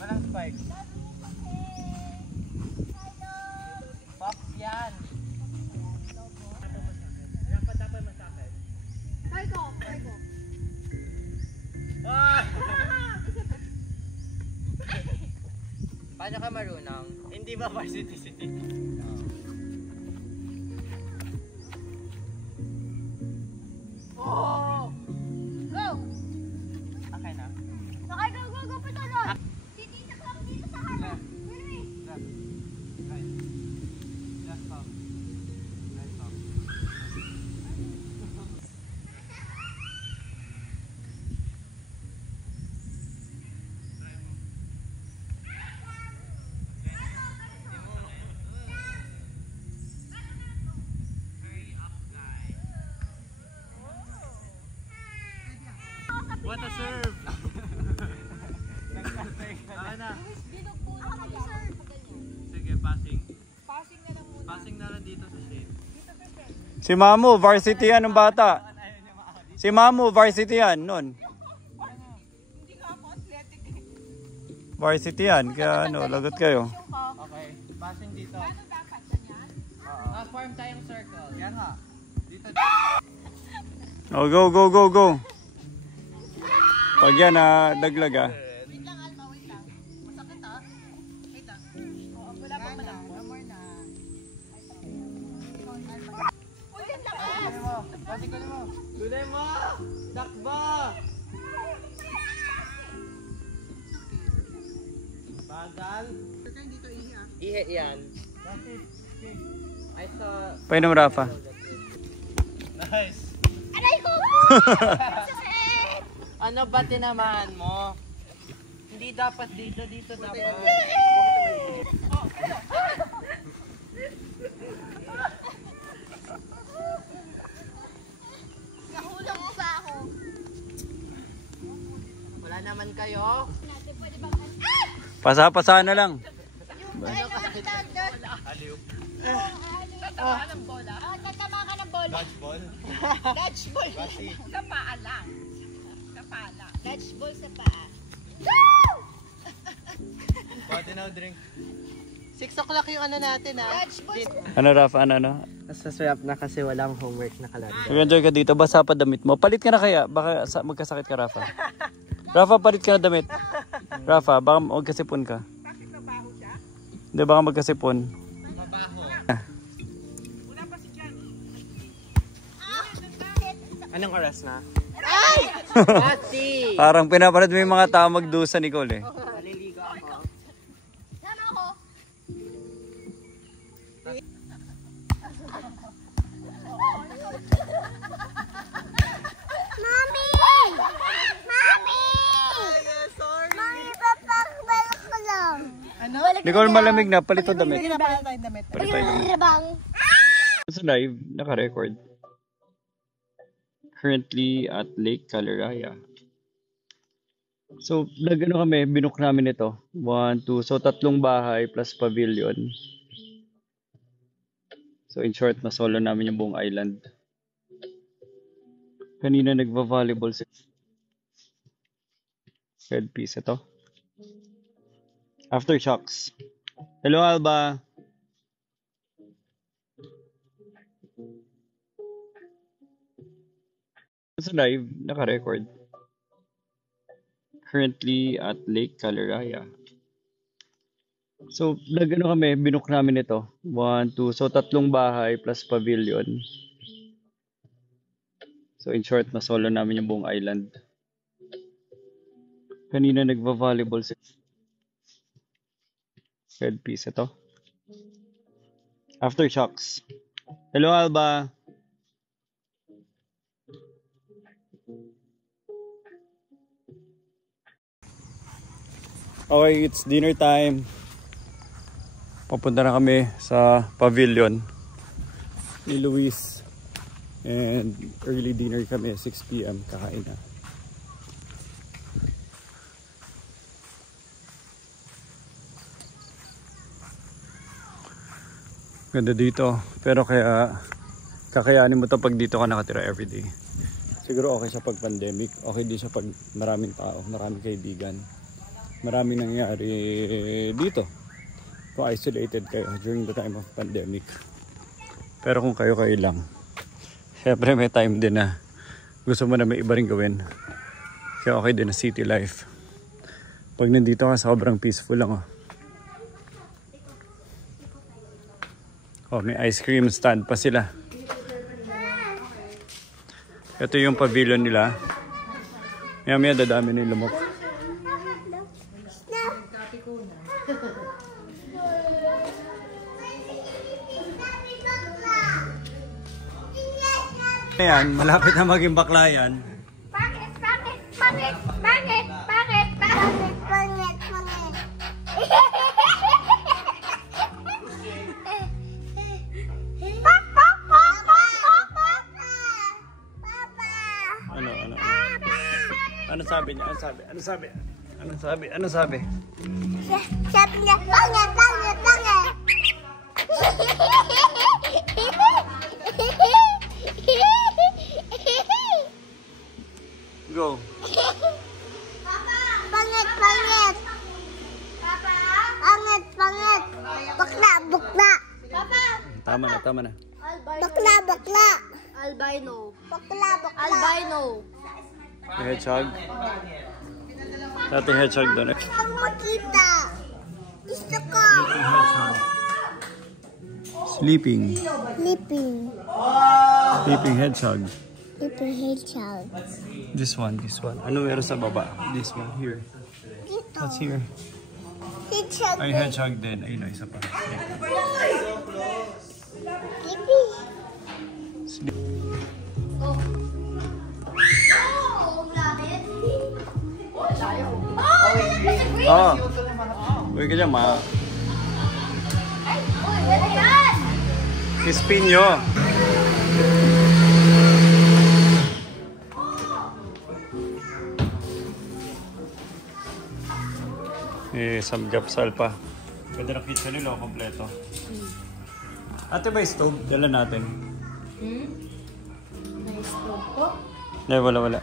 Walang spike. Pop yan. Paano ka marunong? Hindi ba varsity city? Oh! Go! Okay na. Okay, go, go, go, patulog! Titita ka lang dito sa harap. Really? Just stop. Just stop. What a serve! Saka na. Bilog po na kayo, sir. Sige, passing. Passing na lang muna. Passing na lang dito sa shade. Si Mamu, varsity yan ng bata. Si Mamu, varsity yan nun. Hindi nga ako athletic eh. Varsity yan, kaya ano, lagot kayo. Okay. Passing dito. Paano dapat ganyan? Form tayong circle. Yan ha. Dito. Oh, go, go, go, go. Pag yan daglag Wait lang, Alma, wait lang. Masakit ah. Wait lang. Oo, wala pa malambot. No more na. Uy, ang lakas! Passing ko mo. Tunay mo! Dakba! Bagal. Ihe yan. I saw... Painom, Rafa. Nice! Aray ko! Ano ba tinamaan mo? Hindi dapat dito, dito dapat. Nahulog pa ako. Wala naman kayo. Natin pwede bang... Ah! Pasa-pasa na lang. Aliw. Tatama ng bola? Tatama ka ng bola. Dodgeball. Dodgeball. Basi. Sa paa lang. Sa paa lang. Dodgeball sa paa. Go! Pwede na drink. 6 o'clock yung ano natin ha. Dodgeball. Ano, Rafa, ano? Nasaswap na kasi walang homework na kalanda. Mag-enjoy ka dito, basa pa damit mo. Palit ka na kaya, baka magkasakit ka, Rafa. Rafa, palit ka na damit. Rafa, baka magkasipon ka. Bakit nabaho siya? Hindi, baka magkasipon. Mabaho. Wala pa si Jan. Anong oras na? Ay! Pati! Parang pinapanood mo yung mga tao magdusa, Nicole eh. Naliligo ako. Sama ako. Nicole, malamig na. Palito damit. Hindi na pala tayong damit. Palito damit. Sa live, naka-record. Currently at Lake Caliraya. So, nag-ano kami, binook namin ito. 1, 2, so 3 bahay plus pavilion. So, in short, na solo namin yung buong island. Kanina nagva-volleyball si headpiece ito. Aftershocks. Hello, Alba. Sa live, naka-record. Currently at Lake Caliraya. So, nag-ano kami, binook namin ito. 1, 2, so 3 bahay plus pavilion. So, in short, na solo namin yung buong island. Kanina nagva-volleyball si headpiece ito. Aftershocks. Hello, Alba. Okay, it's dinner time. Papunta na kami sa pavilion ni Luis. And early dinner kami, 6 PM kakain na. Ganda dito. Pero kaya kakayanin mo to pag dito ka nakatira everyday. Siguro okay siya pag pandemic. Okay din siya pag maraming tao, maraming kaibigan. Maraming nangyari dito kung isolated kayo during the time of pandemic. Pero kung kayo lang, syempre may time din na gusto mo na may iba rin gawin. Kaya okay din na city life. Pag nandito ka, sobrang peaceful lang. Oh, may ice cream stand pa sila. Ito yung pavilion nila. Maya dadami na yung lumok. Ayan, malapit na maging bakla yan. Bakit? Ano sabi niya? Ano sabi? Sabi niya, pangit. Go. Pangit. Pangit. Bakla. Tama na. Bakla. Albino. Bakla. Albino. Hedgehog. Dati hedgehog doon. Ang makita. Gusto ko. Sleeping. Sleeping hedgehog. Sleeping hedgehog. This one. Ano meron sa baba? This one here. Dito. What's here? Hedgehog. Ay, hedgehog din. Ayun, isa pa. Oh. Uy ka dyan, ma. Espinyo. Samgyapsal pa. Pwede na pizza nila, kompleto. Ate ba stove? Dala natin. May stove po. Wala.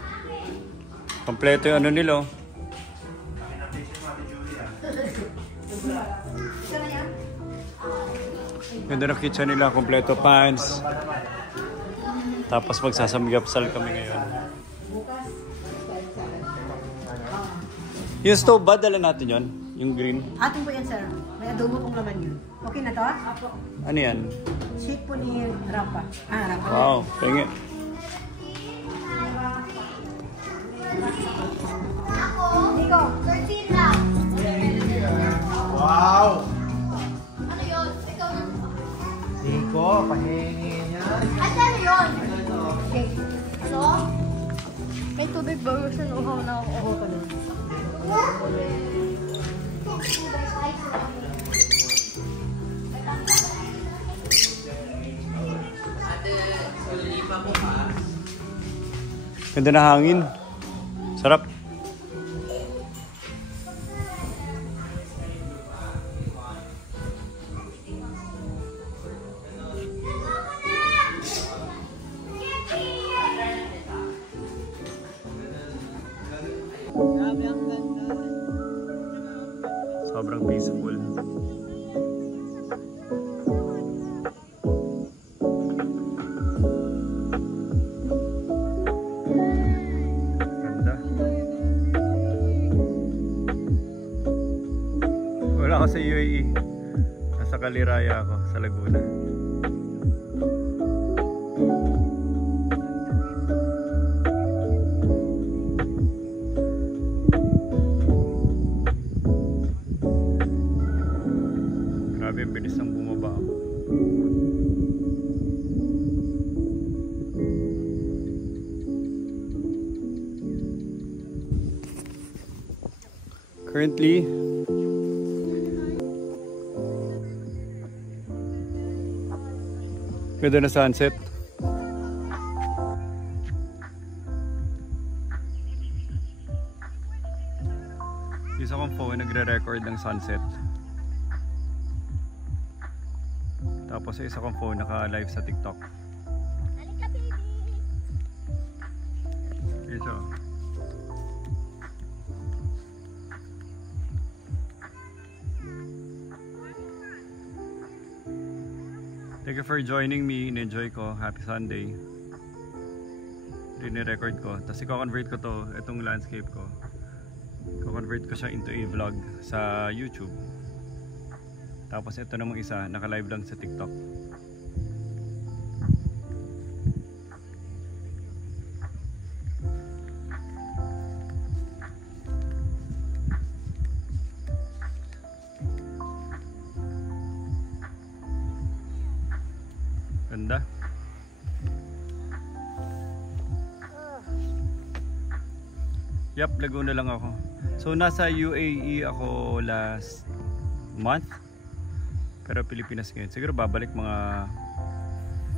Kompleto yung ano nila. Ganda na kitchen nila, kompleto pans. Tapos magsasamgyapsal kami ngayon. Yung stove ba, dala natin yon? Yung green? Atin po yan, sir. May adobo pong laman yun. Okay na to? Apo. Ano yan? Sheet po ni Rampa. Rampa. Wow, pengi. Nico, 13 lang. Wow! Ano yun? Ikaw na. Nico, pahingi niya. Ano yun? Okay. So, may tubig ba gusto na uhaw na ako? Oo ka din. Ganda na hangin. Sarap. Sobrang peaceful. Ganda. Wala ako sa UAE. Nasa Caliraya ako, sa Laguna. Grabe ang bilis ng bumaba. Currently, ganda na sunset. Isa kong phone nagre-record ng sunset. Tapos sa isa kong phone naka-live sa TikTok. Ito. Thank you for joining me. In-enjoy ko. Happy Sunday. Rine-record ko. Tapos i-convert ko to, itong landscape ko. I-convert ko siya into a vlog sa YouTube. Tapos ito namang isa, naka-live lang sa TikTok. Ganda. Yep, Laguna lang ako. So nasa UAE ako last month. Pero Pilipinas ngayon. Siguro babalik mga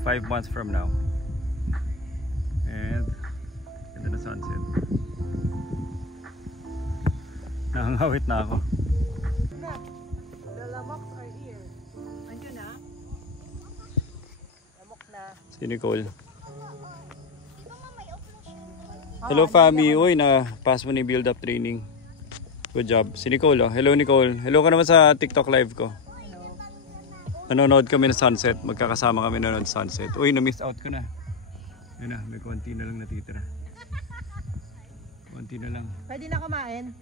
5 months from now. And ganda na sunset. Nakangawit na ako. The lamoks are here. Andiyo na? Lamok na. Si Nicole. Hello fami. Uy, na-pass mo na yung build-up training. Good job. Si Nicole. Oh. Hello Nicole. Hello ka naman sa TikTok live ko. Nanonood kami ng sunset. Magkakasama kami nanonood sunset. Uy, na-miss out ko na. Yun na, may konti na lang natitira. Konti na lang. Pwede na kumain?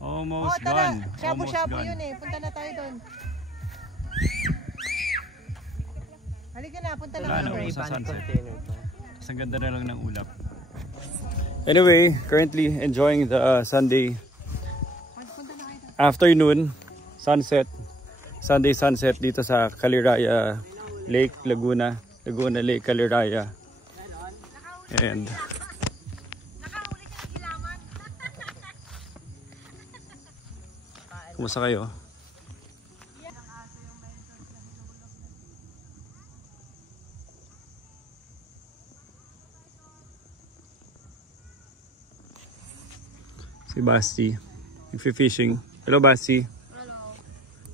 Almost tara. gone. Shabu-shabu yun eh. Punta na tayo doon. Halika na, punta na Wala na tayo. ako sa sunset. Tapos ang ganda na lang ng ulap. Anyway, currently enjoying the Sunday afternoon sunset. Sunday sunset dito sa Caliraya Lake, Laguna Lake, Caliraya. And kumusta kayo? Si Basti, nagfi-fishing. Hello Basti. Hello.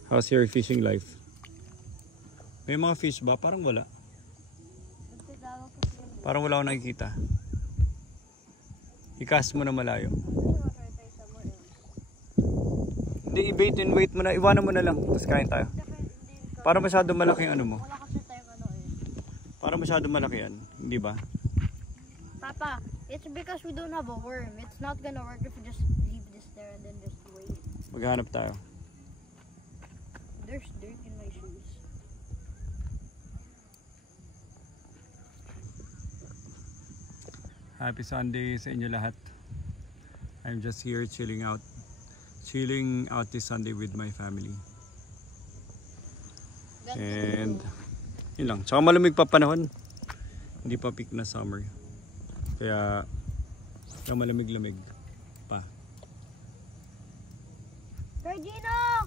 How's your fishing life? May mga fish ba? Parang wala. Parang wala akong nakikita. I-cast mo na malayo. Hindi, i-bait and wait mo na. Iwanan mo na lang. Tapos kain tayo. Para masyado malaki yung ano mo. Wala kasi tayong ano eh. Para masyado malaki yan. Hindi ba? Papa, it's because we don't have a worm. It's not gonna work if we just leave this there and then just wait. Maghanap tayo. There's dirt in my shoes. Happy Sunday sa inyo lahat. I'm just here chilling out this Sunday with my family. And yun lang. Tsaka malamig pa panahon. Hindi pa peak na summer. Kaya malamig-lamig pa. Regina!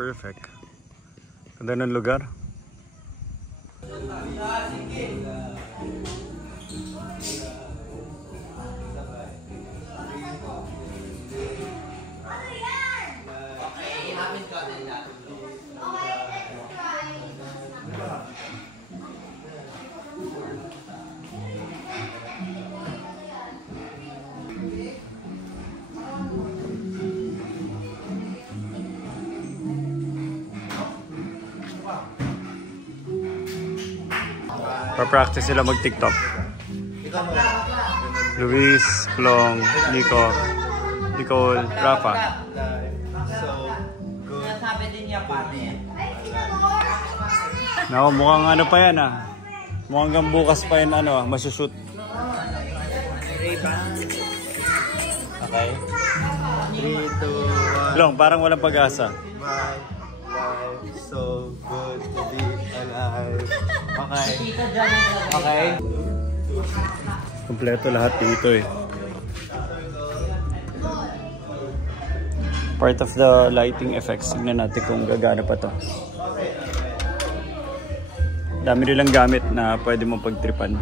Perfect. Ganda ng lugar. Pa-practice sila mag-TikTok. Luis, Klong, Nico, Nicole, Rafa. Naku, mukhang ano pa yan ah. Mukhang hanggang bukas pa yan ano ah, masushoot. Okay. 3, 2, 1. Long, parang walang pag-asa. My life so good to be alive. Okay. Okay. Kompleto lahat dito eh. Part of the lighting effects. Tignan natin kung gagana pa to. Dami nilang gamit na pwede mong pagtripan.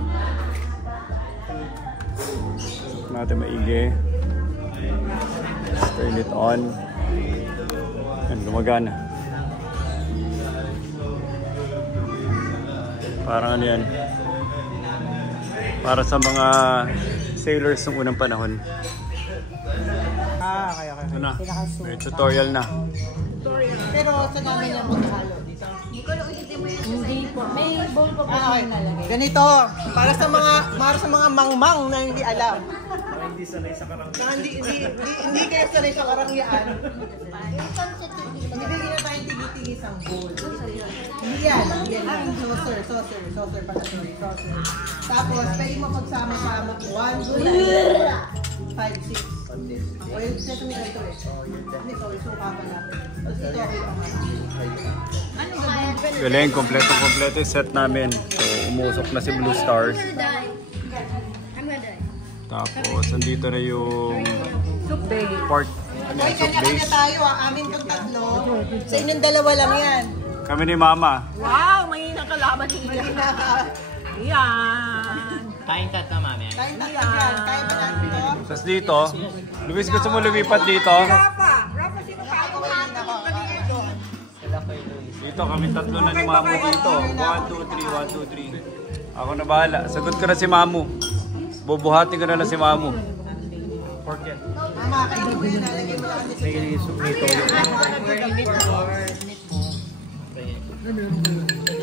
Natin maigi. Let's turn it on. Yan, gumagana. Parang ano yan. Para sa mga sailors ng unang panahon. Okay. Ito na. May tutorial na. Pero sa namin yung maghalo dito. Hindi po. May bowl po Okay. Ganito, para sa mga mangmang na hindi alam. Hindi sanay sa karang. Hindi kayo sanay sa karangyaan. Bibigyan na tayong tigi-tigis ang bowl. Hindi yan. Saucer pa sa saucer. Tapos, pwede mo pagsama-sama 1, 2, 3, 5, 6. O yung set mo ito eh. Ito, isuka pa natin. Tapos ito, Galing, kompleto yung set namin. So, umusok na si Blue Stars. I'm gonna die. Tapos, andito na yung part. Ano Ay, yung soup kanya-kanya base. tayo ah. Amin pag tatlo. Sa inyong dalawa lang yan. Kami ni Mama. Wow, may nakalaban din yan. Yan. Tayong tatlo, mami. Tayong tatlo yan. Kaya ba natin ito? Tapos dito, Luis, gusto mo lumipat dito? Rafa, sino ka ako? Dito, kami tatlo na ni Mamu dito. 1, 2, 3, 1, 2, 3. Ako na bahala. Sagot ko na si Mamu. Bubuhatin ko na lang si Mamu. Mama, kayo mo yan. Nalagay mo lang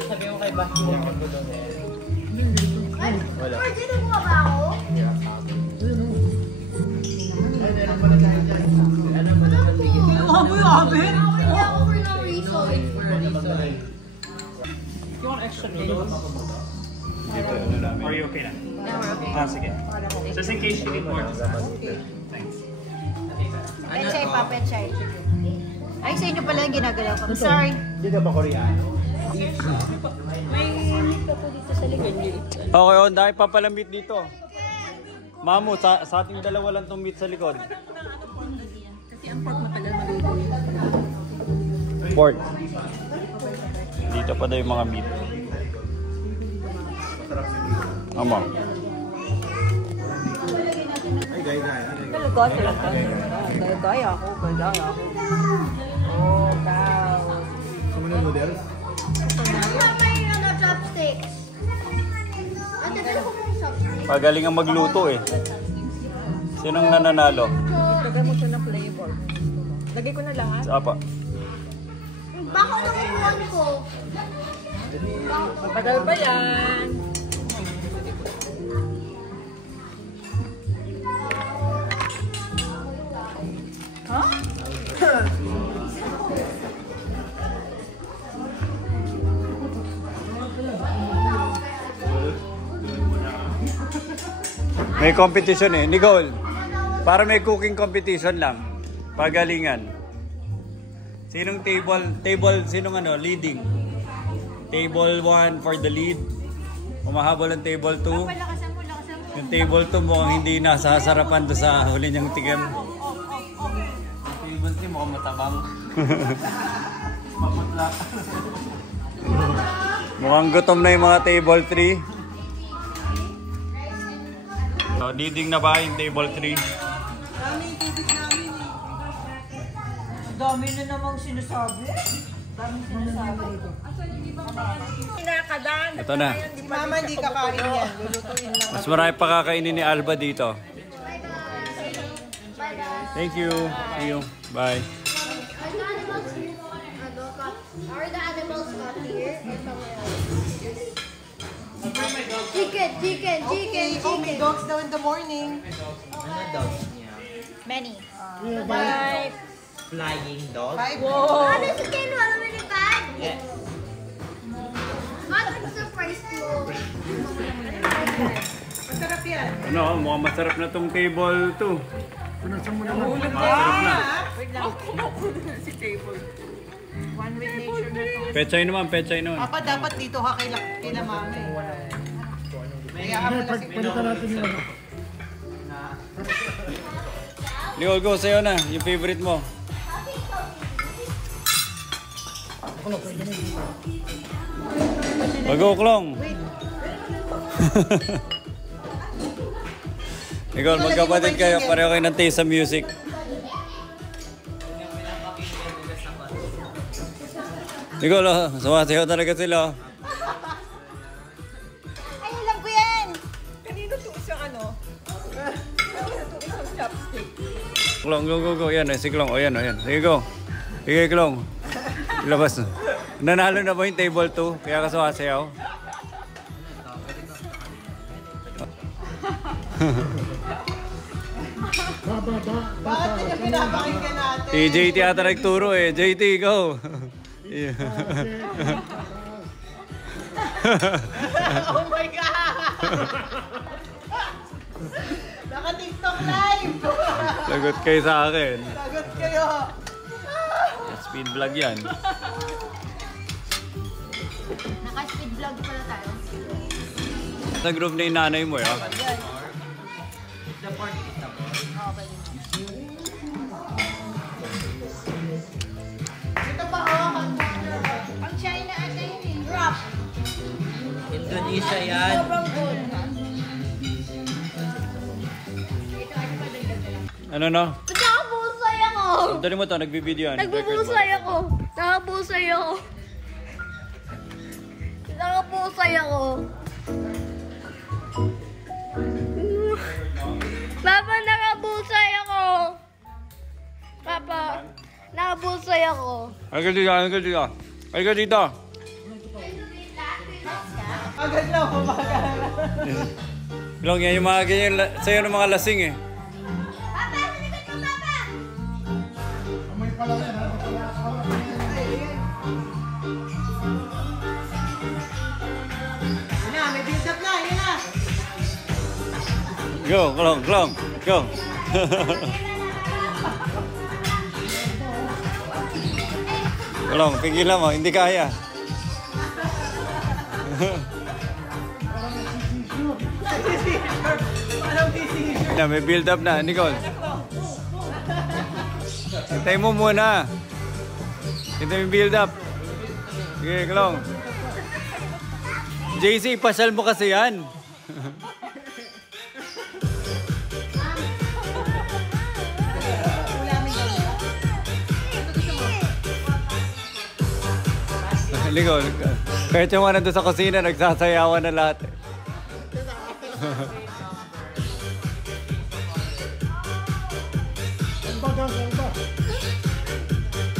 Sabi mo kay Basti mo ako doon eh. Wala. Dito mo ba ako? Habi. Hindi ako for no reason. You want extra cake? Are you okay na? Sige. Just in case you need more. Thanks. Pechay pa, pechay. Ay, sa inyo pala yung ginagalaw ko. I'm sorry. Hindi ka ba Koreano? May meat ka po dito sa likod. Okay, oh, dahil pa pala meat dito. Mamu, sa ating dalawa lang tong meat sa likod. Kasi ang pork matagal maluto. Pork. Dito pa daw yung mga meat. Ama. Gaya ako. Oh, cow. Mama, yun ang chopsticks. Ate, dito ko mong chopsticks. Pagaling ang magluto eh. Sinong nananalo? Lagay mo siya ng flavor. Lagay ko na lahat. Apa. Bako na kumuhan ko. Matagal pa yan. Huh? May competition eh. Nicole, para may cooking competition lang. Pagalingan. Sinong sinong ano, leading? Table 1 for the lead. Umahabol ang table 2. Yung table 2 mukhang hindi nasasarapan doon sa huli niyang tigam. Table 3 mukhang matabang. Mukhang gutom na yung mga table 3. So, diding na ba yung table 3? Dami yung tubig namin eh. Dami na namang sinasabi. Daming sinasabi. Kinakadan. Ito na. Si Mama hindi kakain yan. Lulutuin lang. Mas marami pa kakainin ni Alba dito. Thank you. See you. Bye. Are the animals not here or somewhere else? Chicken. May dogs daw in the morning. Ano dogs niya? Many. Bye. Flying dog? Ano sa kino? Alam mo yung bag? Ano surprise mo? Masarap yan. Ano, mukhang masarap na tong table 2. Masarap na. Wait lang. Si table. One with nature na to. Pechay naman, pechay naman. Papa, dapat dito ka kila Mama eh. Kaya ako na si Nicole, go, sa'yo na. Yung favorite mo. Mag-uklong. Nicole, magkapatid kayo. Pareho kayo ng taste sa music. Nicole, oh, sumasayaw talaga sila. Ay, alam ko yan. Kanino to isang ano? Kanino to isang chopstick? Klong, go. Yan, si Klong. O, yan. Sige, go. Sige, Klong. Ilabas na. Nanalo na ba yung table 2? Kaya ka sumasayaw? Bakit niya pinapakinggan natin? Si JT ata nagturo eh. JT, go! Oh my God! Naka-TikTok live! Lagot kayo sa akin. Sagot kayo! Speed vlog yan. Naka-speed vlog pala tayo. Sa group na yung nanay mo, ya? Ito pa oh! Ang China ata yun eh. Drop. Indonesia yan. Sobrang good. Ano no? Nakabusay ako. Dali mo to, nagbibideo yan. Nagbubusay ako. Nakabusay ako. Nakabusay ako. Papa, nakabusay ako. Papa, nakabusay ako. Halika dito. Halika dito. Agad lang kumakain. Long, yan yung mga ganyan sa'yo ng mga lasing eh. Papa, salikat mo, Papa. Yun na, may build up na, yun na! Go, Klong, go. Klong, pigilan mo, hindi kaya. Parang busy. Na, may build up na, Nicole. Hintay mo muna. Hintay mo yung build up. Sige, Klong. JC, pasyal mo kasi yan. Nicole, kahit yung mga nandun sa kusina, nagsasayawan na lahat.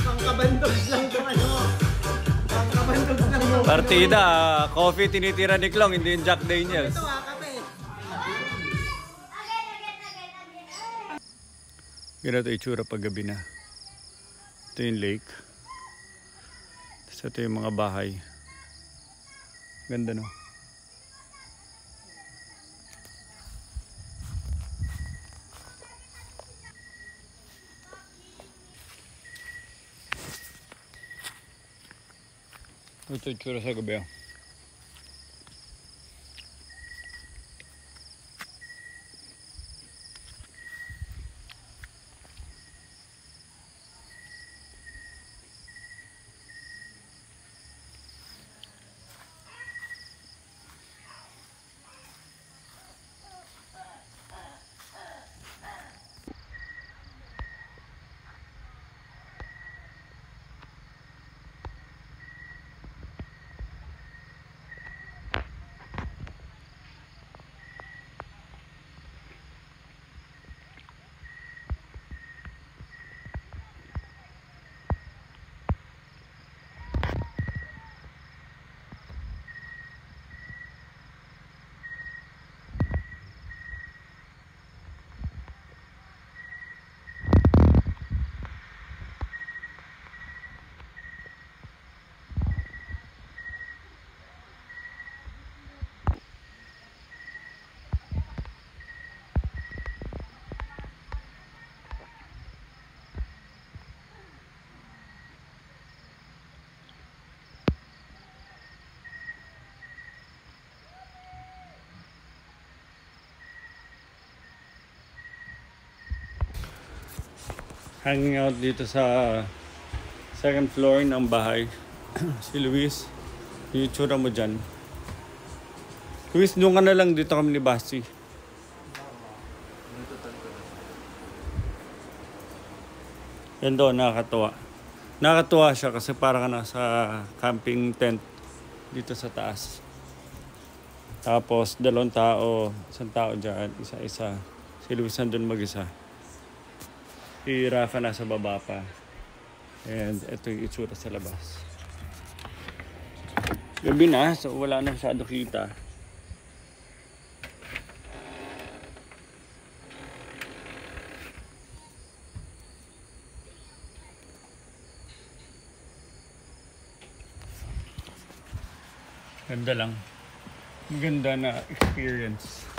Pangkabandogs lang ito, ano? Pangkabandogs lang ito. Partida, coffee tinitira ni Klong, hindi yung Jack Daniels. Ito kape. Ganito itsura pag gabi na. Ito yung lake. Tapos ito yung mga bahay. Ganda no? Ito itsura sa gabi. hanging out dito sa second floor ng bahay. Si Luis, yung itsura mo dyan. Luis, doon ka na lang, dito kami ni Basti. Yan doon, nakakatuwa. Nakakatuwa siya kasi parang ka nasa camping tent dito sa taas. Tapos, dalawang tao, isang tao dyan, isa-isa. Si Luis nandun mag-isa. Si Rafa nasa baba pa. And ito yung itsura sa labas. Gabi na, so wala na masyado kita. Ganda lang. Ganda na experience.